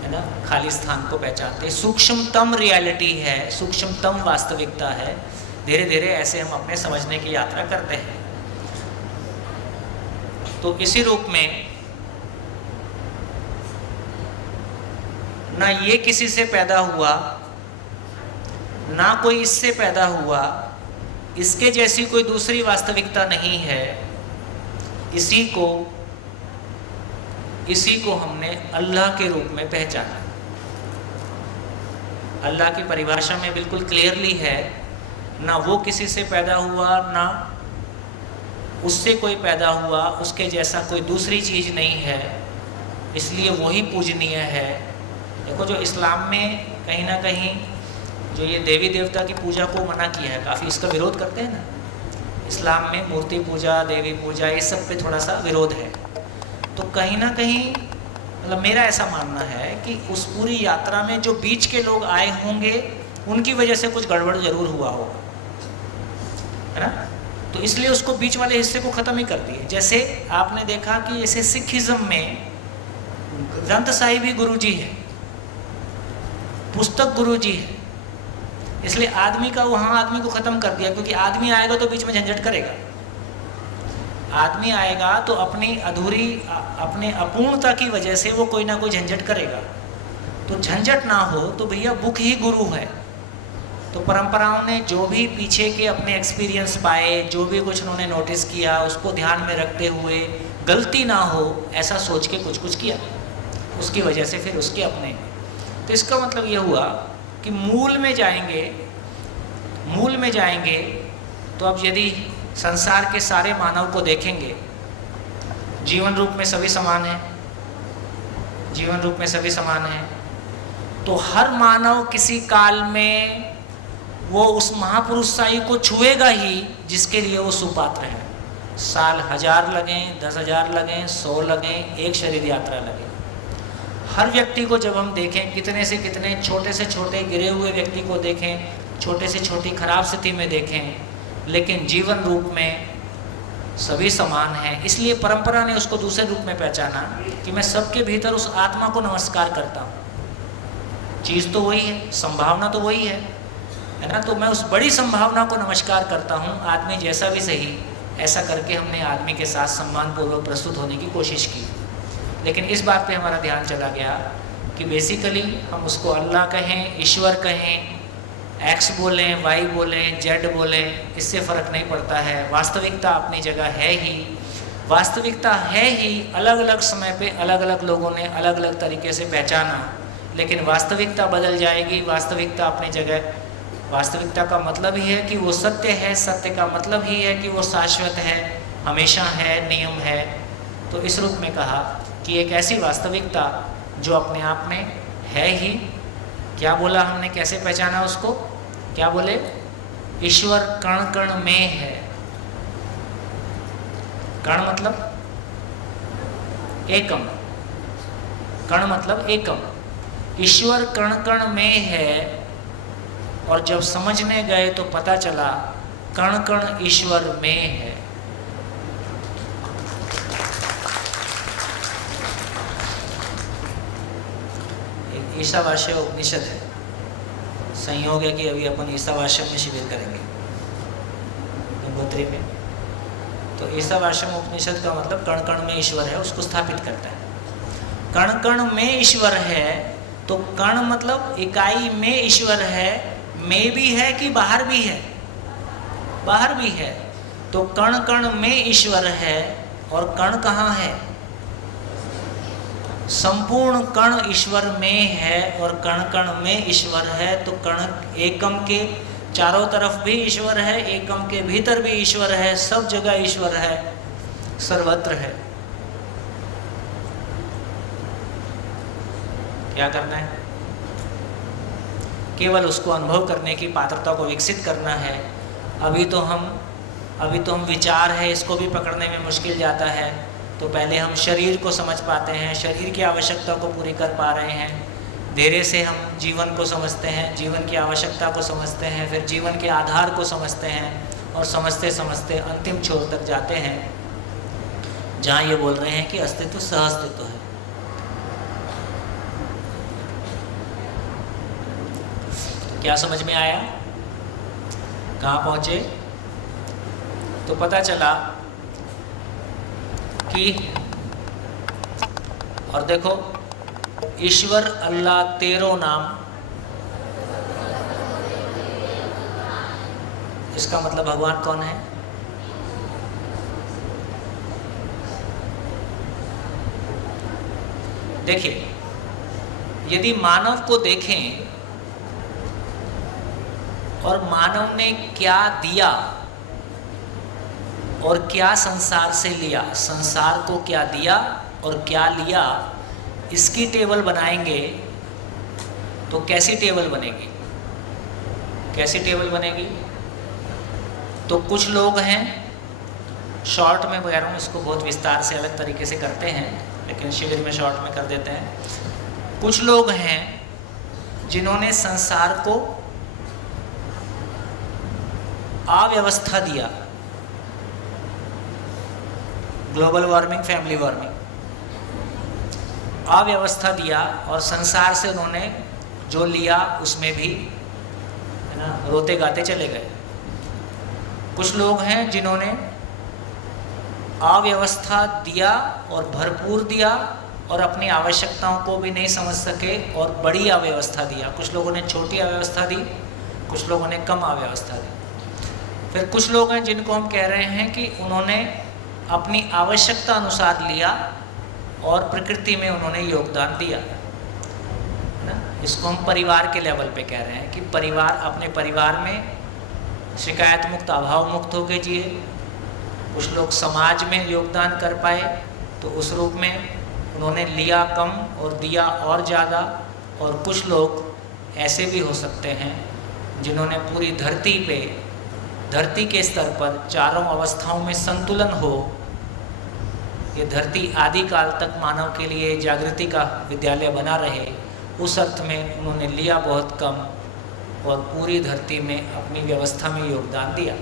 है ना, खाली स्थान को पहचानते हैं। सूक्ष्मतम रियलिटी है, सूक्ष्मतम वास्तविकता है। धीरे धीरे ऐसे हम अपने समझने की यात्रा करते हैं। तो इसी रूप में ना ये किसी से पैदा हुआ, ना कोई इससे पैदा हुआ, इसके जैसी कोई दूसरी वास्तविकता नहीं है। इसी को हमने अल्लाह के रूप में पहचाना। अल्लाह की परिभाषा में बिल्कुल क्लियरली है, ना वो किसी से पैदा हुआ, ना उससे कोई पैदा हुआ, उसके जैसा कोई दूसरी चीज़ नहीं है, इसलिए वही पूजनीय है। देखो, जो इस्लाम में कहीं ना कहीं जो ये देवी देवता की पूजा को मना किया है, काफ़ी इसका विरोध करते हैं ना। इस्लाम में मूर्ति पूजा, देवी पूजा, ये सब पे थोड़ा सा विरोध है। तो कहीं ना कहीं मतलब मेरा ऐसा मानना है कि उस पूरी यात्रा में जो बीच के लोग आए होंगे, उनकी वजह से कुछ गड़बड़ जरूर हुआ होगा, है ना। तो इसलिए उसको बीच वाले हिस्से को ख़त्म ही कर दिए। जैसे आपने देखा कि जैसे सिखिज़्म में ग्रंथ साहिब ही गुरु जी है, पुस्तक गुरु जी है, इसलिए आदमी का वहाँ आदमी को ख़त्म कर दिया। क्योंकि आदमी आएगा तो बीच में झंझट करेगा। आदमी आएगा तो अपनी अपने अपूर्णता की वजह से वो कोई ना कोई झंझट करेगा। तो झंझट ना हो तो भैया बुक ही गुरु है। तो परंपराओं ने जो भी पीछे के अपने एक्सपीरियंस पाए, जो भी कुछ उन्होंने नोटिस किया, उसको ध्यान में रखते हुए गलती ना हो ऐसा सोच के कुछ कुछ किया, उसकी वजह से फिर उसके अपने। तो इसका मतलब ये हुआ कि मूल में जाएंगे तो अब यदि संसार के सारे मानव को देखेंगे, जीवन रूप में सभी समान हैं, जीवन रूप में सभी समान हैं, तो हर मानव किसी काल में वो उस महापुरुषशाही को छुएगा ही जिसके लिए वो सुपात्र है। साल 1000 लगें, 10,000 लगें, 100 लगें, एक शरीर यात्रा लगे, हर व्यक्ति को जब हम देखें, कितने से कितने छोटे से छोटे गिरे हुए व्यक्ति को देखें, छोटे से छोटी खराब स्थिति में देखें, लेकिन जीवन रूप में सभी समान हैं। इसलिए परंपरा ने उसको दूसरे रूप में पहचाना कि मैं सबके भीतर उस आत्मा को नमस्कार करता हूँ। चीज़ तो वही है, संभावना तो वही है ना, तो मैं उस बड़ी संभावना को नमस्कार करता हूँ। आदमी जैसा भी सही, ऐसा करके हमने आदमी के साथ सम्मानपूर्वक प्रस्तुत होने की कोशिश की। लेकिन इस बात पे हमारा ध्यान चला गया कि बेसिकली हम उसको अल्लाह कहें, ईश्वर कहें, एक्स बोलें, वाई बोलें, जेड बोलें, इससे फ़र्क नहीं पड़ता है। वास्तविकता अपनी जगह है ही, वास्तविकता है ही। अलग अलग समय पे अलग अलग लोगों ने अलग अलग तरीके से पहचाना, लेकिन वास्तविकता बदल जाएगी। वास्तविकता अपनी जगह, वास्तविकता का मतलब ही है कि वो सत्य है, सत्य का मतलब ही है कि वो शाश्वत है, हमेशा है, नियम है। तो इस रूप में कहा कि एक ऐसी वास्तविकता जो अपने आप में है ही। क्या बोला हमने, कैसे पहचाना उसको? क्या बोले? ईश्वर कण कण में है। कण मतलब एकम, कण मतलब एकम। ईश्वर कण कण में है, और जब समझने गए तो पता चला कण कण ईश्वर में है। ईशावास्य उपनिषद है। संयोग है कि अभी अपन ईशावास्य में शिविर करेंगे गंगोत्री में। तो ईशावास्य उपनिषद का मतलब कण कण में ईश्वर है, उसको स्थापित करता है। कण कण में ईश्वर है, तो कण मतलब इकाई में ईश्वर है। में भी है कि बाहर भी है? बाहर भी है। तो कण कण में ईश्वर है, और कण कहाँ है? संपूर्ण कण ईश्वर में है, और कण कण में ईश्वर है। तो कण एकम के चारों तरफ भी ईश्वर है, एकम के भीतर भी ईश्वर है, सब जगह ईश्वर है, सर्वत्र है। क्या करना है? केवल उसको अनुभव करने की पात्रता को विकसित करना है। अभी तो हम विचार है, इसको भी पकड़ने में मुश्किल जाता है। तो पहले हम शरीर को समझ पाते हैं, शरीर की आवश्यकता को पूरी कर पा रहे हैं। धीरे से हम जीवन को समझते हैं, जीवन की आवश्यकता को समझते हैं, फिर जीवन के आधार को समझते हैं, और समझते समझते अंतिम छोर तक जाते हैं, जहाँ ये बोल रहे हैं कि अस्तित्व सहअस्तित्व है। क्या समझ में आया? कहाँ पहुँचे? तो पता चला कि, और देखो, ईश्वर अल्लाह तेरो नाम, इसका मतलब भगवान कौन है? देखिए, यदि मानव को देखें और मानव ने क्या दिया और क्या संसार से लिया, संसार को क्या दिया और क्या लिया, इसकी टेबल बनाएंगे तो कैसी टेबल बनेगी? कैसी टेबल बनेगी? तो कुछ लोग हैं, शॉर्ट में कह रहा हूँ, इसको बहुत विस्तार से अलग तरीके से करते हैं, लेकिन शिविर में शॉर्ट में कर देते हैं। कुछ लोग हैं जिन्होंने संसार को अव्यवस्था दिया, ग्लोबल वार्मिंग, फैमिली वार्मिंग, अव्यवस्था दिया, और संसार से उन्होंने जो लिया उसमें भी, है ना, रोते गाते चले गए। कुछ लोग हैं जिन्होंने अव्यवस्था दिया और भरपूर दिया, और अपनी आवश्यकताओं को भी नहीं समझ सके और बड़ी अव्यवस्था दिया। कुछ लोगों ने छोटी अव्यवस्था दी, कुछ लोगों ने कम अव्यवस्था दी। फिर कुछ लोग हैं जिनको हम कह रहे हैं कि उन्होंने अपनी आवश्यकता अनुसार लिया और प्रकृति में उन्होंने योगदान दिया, ना। इसको हम परिवार के लेवल पे कह रहे हैं कि परिवार अपने परिवार में शिकायत मुक्त, अभाव मुक्त होकर जिए, कुछ लोग समाज में योगदान कर पाए तो उस रूप में उन्होंने लिया कम और दिया और ज़्यादा, और कुछ लोग ऐसे भी हो सकते हैं जिन्होंने पूरी धरती के स्तर पर चारों अवस्थाओं में संतुलन हो, ये धरती आदि काल तक मानव के लिए जागृति का विद्यालय बना रहे, उस अर्थ में उन्होंने लिया बहुत कम और पूरी धरती में अपनी व्यवस्था में योगदान दिया।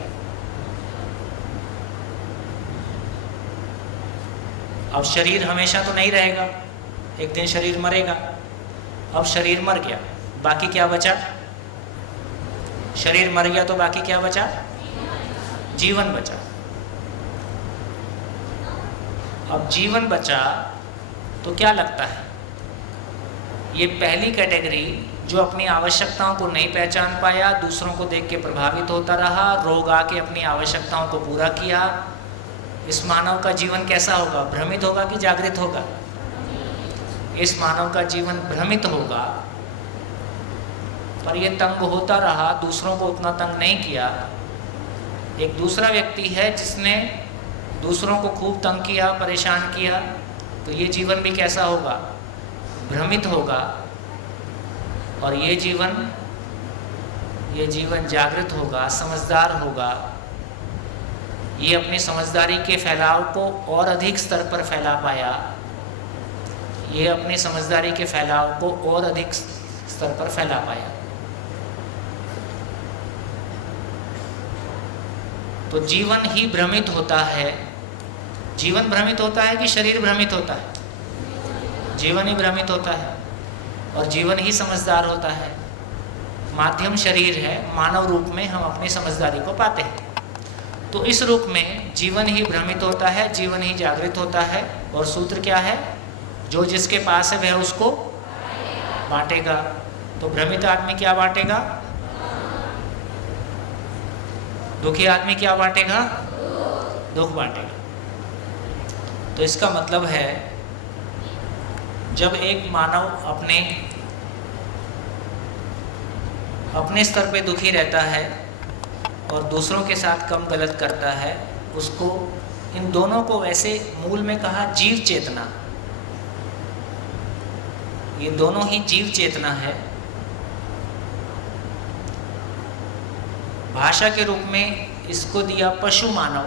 अब शरीर हमेशा तो नहीं रहेगा, एक दिन शरीर मरेगा। अब शरीर मर गया, बाकी क्या बचा? शरीर मर गया तो बाकी क्या बचा? जीवन बचा। अब जीवन बचा तो क्या लगता है, ये पहली कैटेगरी जो अपनी आवश्यकताओं को नहीं पहचान पाया, दूसरों को देख के प्रभावित होता रहा, रोग आके अपनी आवश्यकताओं को पूरा किया, इस मानव का जीवन कैसा होगा? भ्रमित होगा कि जागृत होगा? इस मानव का जीवन भ्रमित होगा। पर ये तंग होता रहा, दूसरों को उतना तंग नहीं किया। एक दूसरा व्यक्ति है जिसने दूसरों को खूब तंग किया, परेशान किया, तो ये जीवन भी कैसा होगा? भ्रमित होगा। और ये जीवन जागृत होगा, समझदार होगा। ये अपनी समझदारी के फैलाव को और अधिक स्तर पर फैला पाया, ये अपनी समझदारी के फैलाव को और अधिक स्तर पर फैला पाया। तो जीवन ही भ्रमित होता है। जीवन भ्रमित होता है कि शरीर भ्रमित होता है? जीवन ही भ्रमित होता है और जीवन ही समझदार होता है। माध्यम शरीर है, मानव रूप में हम अपनी समझदारी को पाते हैं। तो इस रूप में जीवन ही भ्रमित होता है, जीवन ही जागृत होता है। और सूत्र क्या है? जो जिसके पास है वह उसको बांटेगा। तो भ्रमित आदमी क्या बांटेगा? दुखी आदमी क्या बांटेगा? दुख बांटेगा। तो इसका मतलब है जब एक मानव अपने स्तर पे दुखी रहता है और दूसरों के साथ कम गलत करता है, उसको, इन दोनों को वैसे मूल में कहा जीव चेतना, ये दोनों ही जीव चेतना है। भाषा के रूप में इसको दिया पशु मानव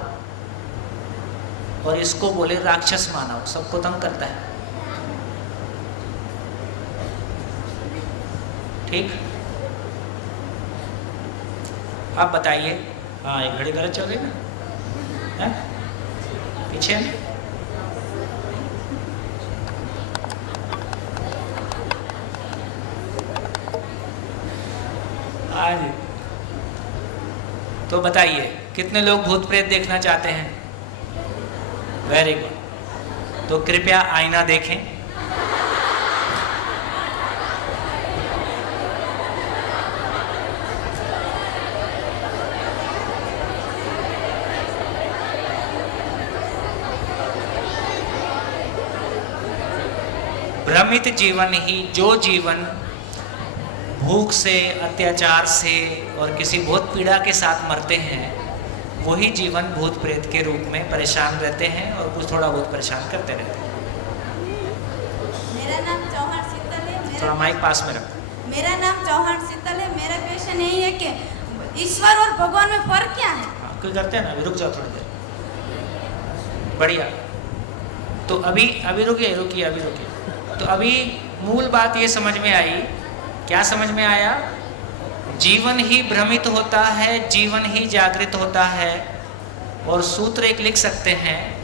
और इसको बोले राक्षस मानव, सबको तंग करता है। ठीक, आप बताइए। हाँ, ये घड़ी गलत चल रही ना, है? पीछे में आज। तो बताइए कितने लोग भूत प्रेत देखना चाहते हैं? Very good. तो कृपया आईना देखें। भ्रमित जीवन ही, जो जीवन भूख से, अत्याचार से और किसी बहुत पीड़ा के साथ मरते हैं, वही जीवन भूत प्रेत के रूप में परेशान रहते हैं और कुछ थोड़ा बहुत परेशान करते रहते हैं। मेरा नाम चौहान शीतल है। थोड़ा माइक पास में रखो। मेरा नाम चौहान शीतल है। मेरा क्वेश्चन यही है कि ईश्वर और भगवान में फर्क क्या है? कोई करते हैं ना, अभी रुक जाओ थोड़ी देर। बढ़िया। तो अभी रुकिए। तो अभी मूल बात ये समझ में आई। क्या समझ में आया? जीवन ही भ्रमित होता है, जीवन ही जागृत होता है। और सूत्र एक लिख सकते हैं,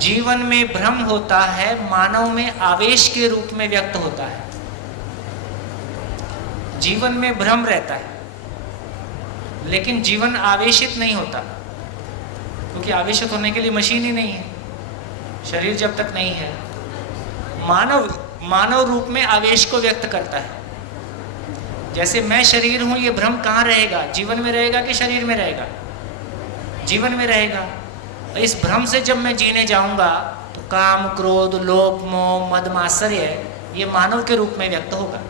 जीवन में भ्रम होता है, मानव में आवेश के रूप में व्यक्त होता है। जीवन में भ्रम रहता है, लेकिन जीवन आवेशित नहीं होता, क्योंकि आवेशित होने के लिए मशीन ही नहीं है, शरीर जब तक नहीं है। मानव रूप में आवेश को व्यक्त करता है। जैसे मैं शरीर हूं, ये भ्रम कहाँ रहेगा? जीवन में रहेगा कि शरीर में रहेगा? जीवन में रहेगा। इस भ्रम से जब मैं जीने जाऊंगा तो काम, क्रोध, लोभ, मोह, मद, मात्सर्य ये मानव के रूप में व्यक्त होगा।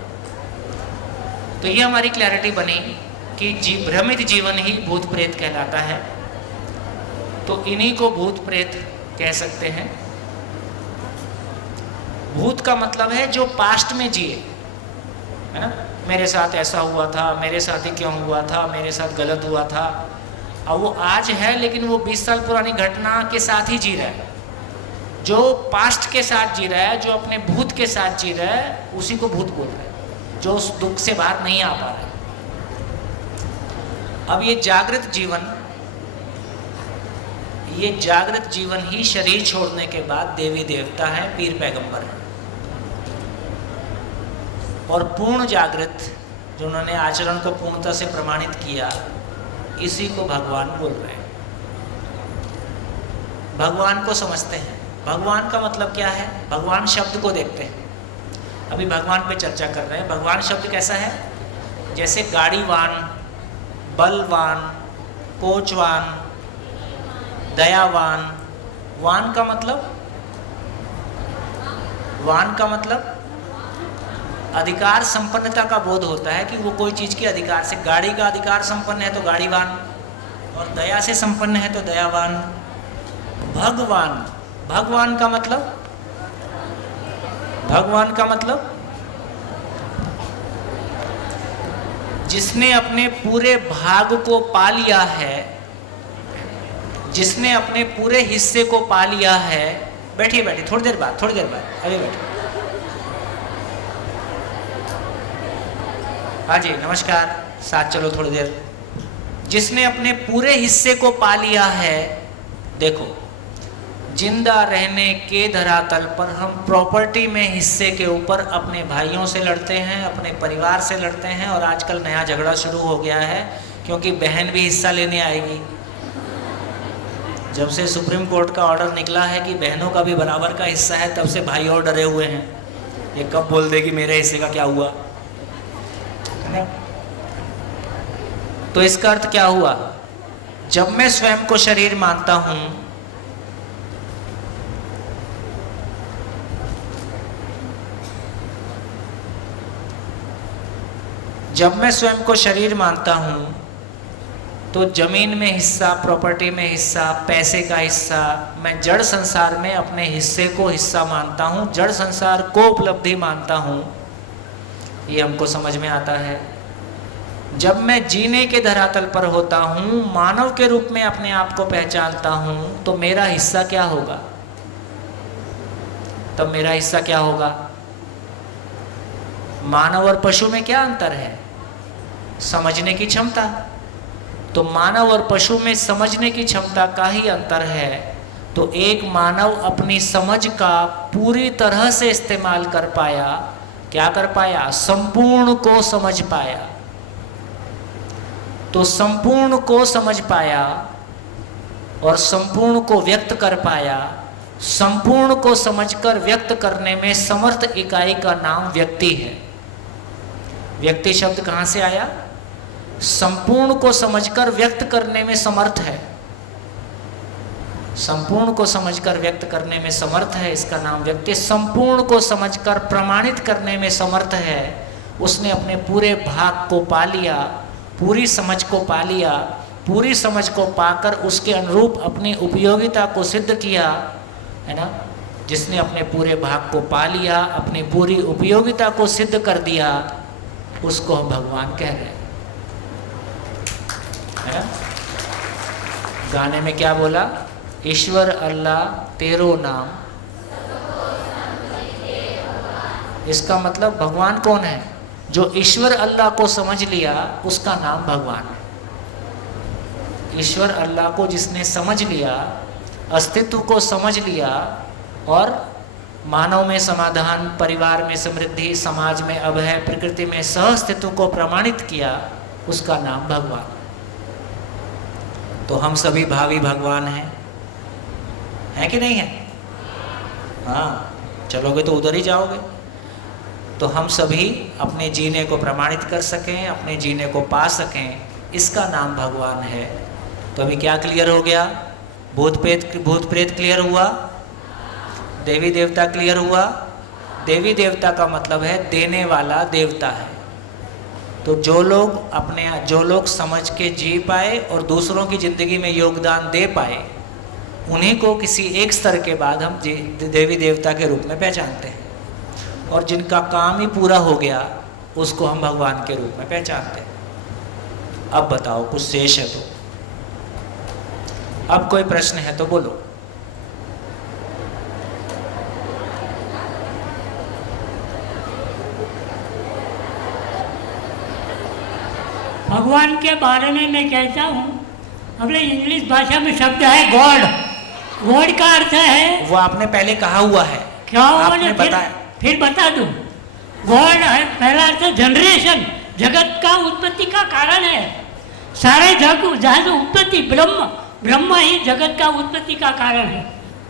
तो ये हमारी क्लैरिटी बनी कि भ्रमित जीवन ही भूत प्रेत कहलाता है। तो इन्हीं को भूत प्रेत कह सकते हैं। भूत का मतलब है जो पास्ट में जिए, है ना। मेरे साथ ऐसा हुआ था, मेरे साथ ही क्यों हुआ था, मेरे साथ गलत हुआ था। अब वो आज है लेकिन वो 20 साल पुरानी घटना के साथ ही जी रहा है। जो पास्ट के साथ जी रहा है, जो अपने भूत के साथ जी रहा है, उसी को भूत बोल रहा है, जो उस दुख से बाहर नहीं आ पा रहा है। अब ये जागृत जीवन ही शरीर छोड़ने के बाद देवी देवता है, पीर पैगंबर है। और पूर्ण जागृत, जो उन्होंने आचरण को पूर्णता से प्रमाणित किया, इसी को भगवान बोल रहे हैं। भगवान को समझते हैं। भगवान का मतलब क्या है? भगवान शब्द को देखते हैं। अभी भगवान पे चर्चा कर रहे हैं। भगवान शब्द कैसा है? जैसे गाड़ीवान, बलवान, कोचवान, दयावान। वान का मतलब अधिकार संपन्नता का बोध होता है कि वो कोई चीज़ के अधिकार से, गाड़ी का अधिकार संपन्न है तो गाड़ीवान, और दया से संपन्न है तो दयावान। भगवान का मतलब जिसने अपने पूरे भाग को पा लिया है, जिसने अपने पूरे हिस्से को पा लिया है। बैठिए थोड़ी देर बाद अभी बैठिए। हाँ जी, नमस्कार, साथ चलो थोड़ी देर। जिसने अपने पूरे हिस्से को पा लिया है। देखो, जिंदा रहने के धरातल पर हम प्रॉपर्टी में हिस्से के ऊपर अपने भाइयों से लड़ते हैं, अपने परिवार से लड़ते हैं, और आजकल नया झगड़ा शुरू हो गया है क्योंकि बहन भी हिस्सा लेने आएगी। जब से सुप्रीम कोर्ट का ऑर्डर निकला है कि बहनों का भी बराबर का हिस्सा है, तब से भाई और डरे हुए हैं, ये कब बोल दे कि मेरे हिस्से का क्या हुआ। तो इसका अर्थ क्या हुआ? जब मैं स्वयं को शरीर मानता हूं, तो जमीन में हिस्सा, प्रॉपर्टी में हिस्सा, पैसे का हिस्सा, मैं जड़ संसार में अपने हिस्से को हिस्सा मानता हूं, जड़ संसार को उपलब्धि मानता हूं। ये हमको समझ में आता है। जब मैं जीने के धरातल पर होता हूं, मानव के रूप में अपने आप को पहचानता हूं, तो मेरा हिस्सा क्या होगा? तब मेरा हिस्सा क्या होगा? मानव और पशु में क्या अंतर है? समझने की क्षमता। तो मानव और पशु में समझने की क्षमता का ही अंतर है। तो एक मानव अपनी समझ का पूरी तरह से इस्तेमाल कर पाया। क्या कर पाया? संपूर्ण को समझ पाया। तो संपूर्ण को समझ पाया और संपूर्ण को व्यक्त कर पाया। संपूर्ण को समझकर व्यक्त करने में समर्थ इकाई का नाम व्यक्ति है। व्यक्ति शब्द कहाँ से आया? संपूर्ण को समझकर व्यक्त करने में समर्थ है। संपूर्ण को समझकर व्यक्त करने में समर्थ है, इसका नाम व्यक्ति। संपूर्ण को समझकर प्रमाणित करने में समर्थ है। उसने अपने पूरे भाग को पा लिया, पूरी समझ को पा लिया। पूरी समझ को पाकर उसके अनुरूप अपनी उपयोगिता को सिद्ध किया, है ना। जिसने अपने पूरे भाग को पा लिया, अपनी पूरी उपयोगिता को सिद्ध कर दिया, उसको हम भगवान कह रहे हैं, है ना। गाने में क्या बोला? ईश्वर अल्लाह तेरो नाम। इसका मतलब भगवान कौन है? जो ईश्वर अल्लाह को समझ लिया, उसका नाम भगवान है। ईश्वर अल्लाह को जिसने समझ लिया, अस्तित्व को समझ लिया, और मानव में समाधान, परिवार में समृद्धि, समाज में अभय, प्रकृति में सह अस्तित्व को प्रमाणित किया, उसका नाम भगवान। तो हम सभी भावी भगवान हैं कि नहीं है? हाँ, चलोगे तो उधर ही जाओगे। तो हम सभी अपने जीने को प्रमाणित कर सकें, अपने जीने को पा सकें, इसका नाम भगवान है। तो अभी क्या क्लियर हो गया? भूत प्रेत क्लियर हुआ, देवी देवता क्लियर हुआ। देवी देवता का मतलब है देने वाला देवता है। तो जो लोग समझ के जी पाए और दूसरों की जिंदगी में योगदान दे पाए, उन्हीं को किसी एक स्तर के बाद हम देवी देवता के रूप में पहचानते हैं, और जिनका काम ही पूरा हो गया उसको हम भगवान के रूप में पहचानते हैं। अब बताओ, कुछ शेष है तो? अब कोई प्रश्न है तो बोलो। भगवान के बारे में मैं कहता हूँ, अपने इंग्लिश भाषा में शब्द है गॉड। गॉड का अर्थ है, वो आपने पहले कहा हुआ है, क्या हुआ आपने ना, बताया। फिर बता दूं। गॉड है, पहला अर्थ जनरेशन, जगत का उत्पत्ति का कारण है। सारे जग जहाँ से उत्पत्ति, ब्रह्म ही जगत का उत्पत्ति का कारण है।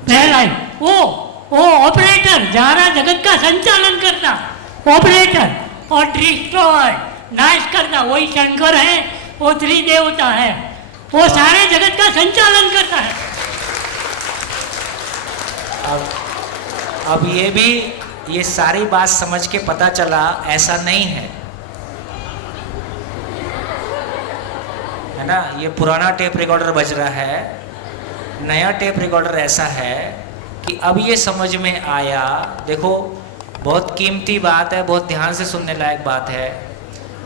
पहला है वो ऑपरेटर, जहाँ जगत का संचालन करता, ऑपरेटर। और डिस्ट्रॉय, नाश करता, वही शंकर है, वो त्रिदेवता है, वो सारे जगत का संचालन करता है। अब ये सारी बात समझ के पता चला ऐसा नहीं है ना। ये पुराना टेप रिकॉर्डर बज रहा है, नया टेप रिकॉर्डर ऐसा है कि अब ये समझ में आया। देखो, बहुत कीमती बात है, बहुत ध्यान से सुनने लायक बात है।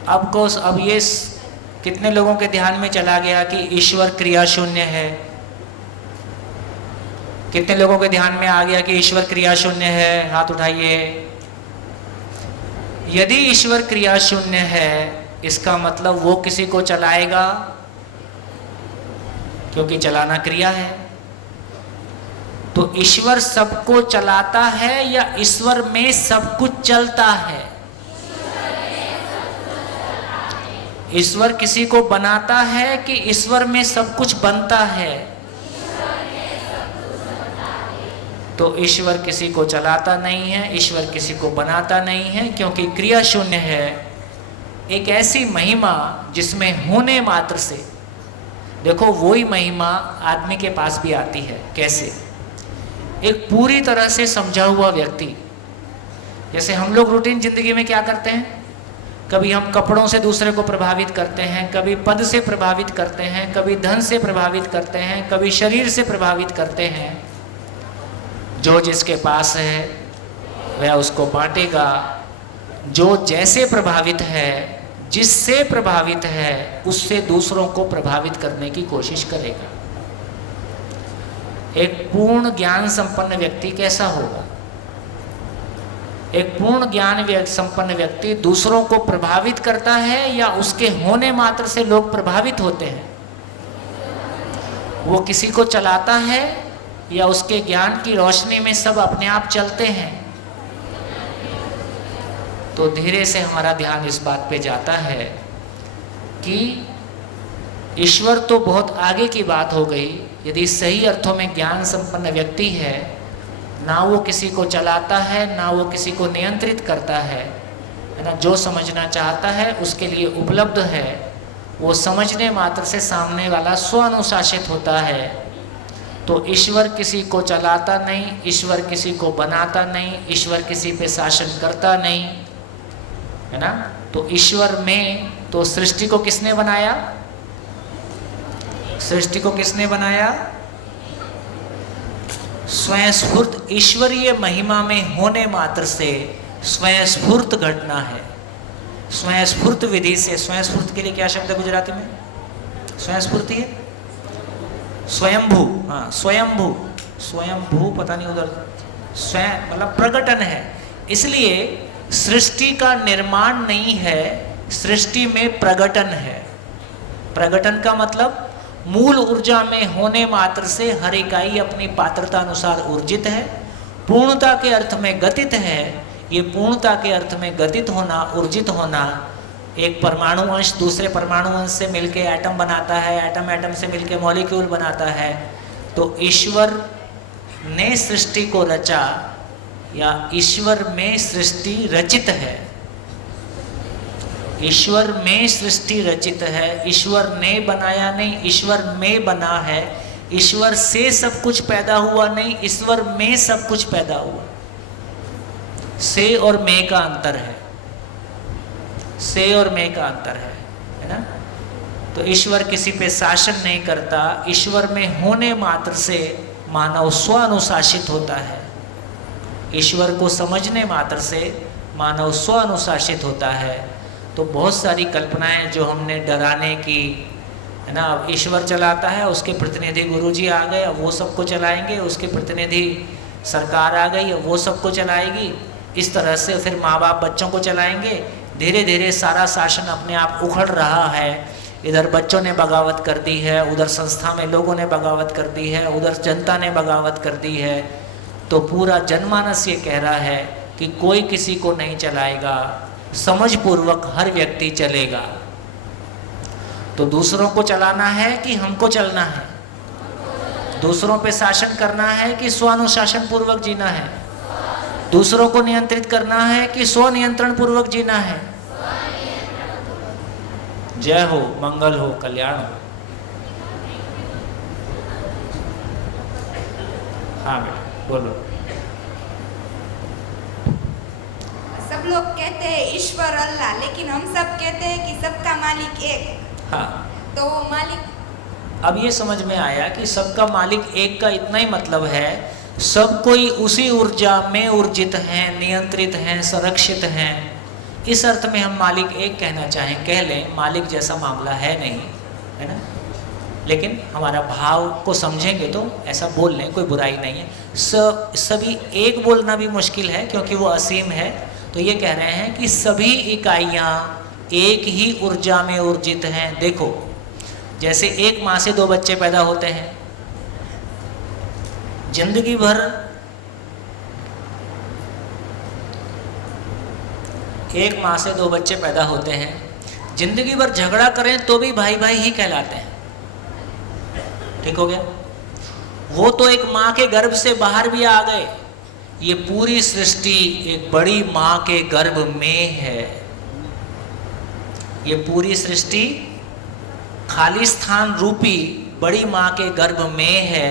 अब ये कितने लोगों के ध्यान में चला गया कि ईश्वर क्रिया शून्य है? कितने लोगों के ध्यान में आ गया कि ईश्वर क्रिया शून्य है? हाथ उठाइए। यदि ईश्वर क्रिया शून्य है, इसका मतलब वो किसी को चलाएगा, क्योंकि चलाना क्रिया है। तो ईश्वर सबको चलाता है या ईश्वर में सब कुछ चलता है? ईश्वर किसी को बनाता है कि ईश्वर में सब कुछ बनता है? तो ईश्वर किसी को चलाता नहीं है, ईश्वर किसी को बनाता नहीं है, क्योंकि क्रिया शून्य है। एक ऐसी महिमा जिसमें होने मात्र से, देखो वही महिमा आदमी के पास भी आती है। कैसे? एक पूरी तरह से समझा हुआ व्यक्ति, जैसे हम लोग रूटीन जिंदगी में क्या करते हैं, कभी हम कपड़ों से दूसरे को प्रभावित करते हैं, कभी पद से प्रभावित करते हैं, कभी धन से प्रभावित करते हैं, कभी शरीर से प्रभावित करते हैं। जो जिसके पास है वह उसको बांटेगा। जो जैसे प्रभावित है, जिससे प्रभावित है, उससे दूसरों को प्रभावित करने की कोशिश करेगा। एक पूर्ण ज्ञान संपन्न व्यक्ति कैसा होगा? एक पूर्ण ज्ञान संपन्न व्यक्ति दूसरों को प्रभावित करता है या उसके होने मात्र से लोग प्रभावित होते हैं? वो किसी को चलाता है या उसके ज्ञान की रोशनी में सब अपने आप चलते हैं? तो धीरे से हमारा ध्यान इस बात पे जाता है कि ईश्वर तो बहुत आगे की बात हो गई। यदि सही अर्थों में ज्ञान संपन्न व्यक्ति है, ना वो किसी को चलाता है, ना वो किसी को नियंत्रित करता है ना, जो समझना चाहता है उसके लिए उपलब्ध है। वो समझने मात्र से सामने वाला स्वानुशासित होता है। तो ईश्वर किसी को चलाता नहीं, ईश्वर किसी को बनाता नहीं, ईश्वर किसी पे शासन करता नहीं, है ना। तो ईश्वर में तो सृष्टि को किसने बनाया? सृष्टि को किसने बनाया? स्वयं स्फूर्त ईश्वरीय महिमा में होने मात्र से स्वयं स्फूर्त घटना है। स्वयं स्फूर्त विधि से, स्वयं स्फूर्त के लिए क्या शब्द है गुजराती में? स्वयं स्फूर्ति है, स्वयंभू। हाँ, स्वयंभू, स्वयंभू पता नहीं उधर, स्वयं मतलब प्रकटन है। इसलिए सृष्टि का निर्माण नहीं है, सृष्टि में प्रकटन है। प्रकटन का मतलब मूल ऊर्जा में होने मात्र से हर इकाई अपनी पात्रता अनुसार ऊर्जित है, पूर्णता के अर्थ में गतित है। ये पूर्णता के अर्थ में गतित होना, ऊर्जित होना, एक परमाणु अंश दूसरे परमाणु अंश से मिलके एटम बनाता है, एटम एटम से मिलके मॉलिक्यूल बनाता है। तो ईश्वर ने सृष्टि को रचा या ईश्वर में सृष्टि रचित है। ईश्वर में सृष्टि रचित है, ईश्वर ने बनाया नहीं, ईश्वर में बना है। ईश्वर से सब कुछ पैदा हुआ नहीं, ईश्वर में सब कुछ पैदा हुआ। से और में का अंतर है, से और में का अंतर है ना। तो ईश्वर किसी पे शासन नहीं करता, ईश्वर में होने मात्र से मानव स्वानुशासित होता है। ईश्वर को समझने मात्र से मानव स्वानुशासित होता है। तो बहुत सारी कल्पनाएं जो हमने डराने की, है ना, अब ईश्वर चलाता है, उसके प्रतिनिधि गुरुजी आ गए, अब वो सबको चलाएंगे, उसके प्रतिनिधि सरकार आ गई, अब वो सबको चलाएगी, इस तरह से फिर माँ बाप बच्चों को चलाएंगे। धीरे धीरे सारा शासन अपने आप उखड़ रहा है। इधर बच्चों ने बगावत कर दी है, उधर संस्था में लोगों ने बगावत कर दी है, उधर जनता ने बगावत कर दी है। तो पूरा जनमानस ये कह रहा है कि कोई किसी को नहीं चलाएगा, समझपूर्वक हर व्यक्ति चलेगा। तो दूसरों को चलाना है कि हमको चलना है? दूसरों पे शासन करना है कि स्वानुशासन पूर्वक जीना है? दूसरों को नियंत्रित करना है कि स्वनियंत्रण पूर्वक जीना है? जय हो, मंगल हो, कल्याण हो। हाँ बेटा बोलो। सब लोग कहते हैं ईश्वर अल्लाह, लेकिन हम सब कहते हैं कि सबका मालिक एक। हाँ, तो वो मालिक, अब ये समझ में आया कि सबका मालिक एक का इतना ही मतलब है सब कोई उसी ऊर्जा में ऊर्जित हैं, नियंत्रित हैं, संरक्षित हैं। इस अर्थ में हम मालिक एक कहना चाहें, कह लें, मालिक जैसा मामला है नहीं, है ना। लेकिन हमारा भाव को समझेंगे तो ऐसा बोल लें, कोई बुराई नहीं है। सभी एक बोलना भी मुश्किल है क्योंकि वो असीम है। तो ये कह रहे हैं कि सभी इकाइयाँ एक ही ऊर्जा में ऊर्जित हैं। देखो, जैसे एक माँ से 2 बच्चे पैदा होते हैं, जिंदगी भर एक माँ से 2 बच्चे पैदा होते हैं, जिंदगी भर झगड़ा करें तो भी भाई भाई ही कहलाते हैं। ठीक हो गया? वो तो एक माँ के गर्भ से बाहर भी आ गए। ये पूरी सृष्टि एक बड़ी माँ के गर्भ में है। ये पूरी सृष्टि खालिस्तान रूपी बड़ी माँ के गर्भ में है।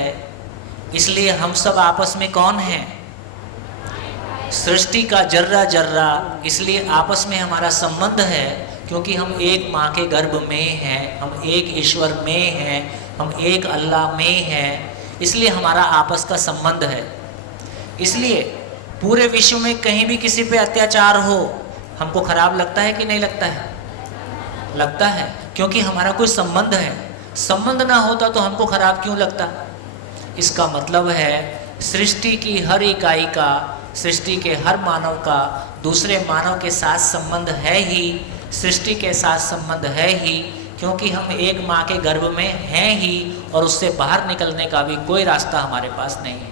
इसलिए हम सब आपस में कौन हैं? सृष्टि का जर्रा जर्रा। इसलिए आपस में हमारा संबंध है क्योंकि हम एक माँ के गर्भ में हैं, हम एक ईश्वर में हैं, हम एक अल्लाह में हैं। इसलिए हमारा आपस का संबंध है। इसलिए पूरे विश्व में कहीं भी किसी पे अत्याचार हो, हमको खराब लगता है कि नहीं लगता है? लगता है, क्योंकि हमारा कोई संबंध है। संबंध ना होता तो हमको खराब क्यों लगता? इसका मतलब है सृष्टि की हर इकाई का, सृष्टि के हर मानव का दूसरे मानव के साथ संबंध है ही, सृष्टि के साथ संबंध है ही, क्योंकि हम एक माँ के गर्भ में हैं ही और उससे बाहर निकलने का भी कोई रास्ता हमारे पास नहीं है।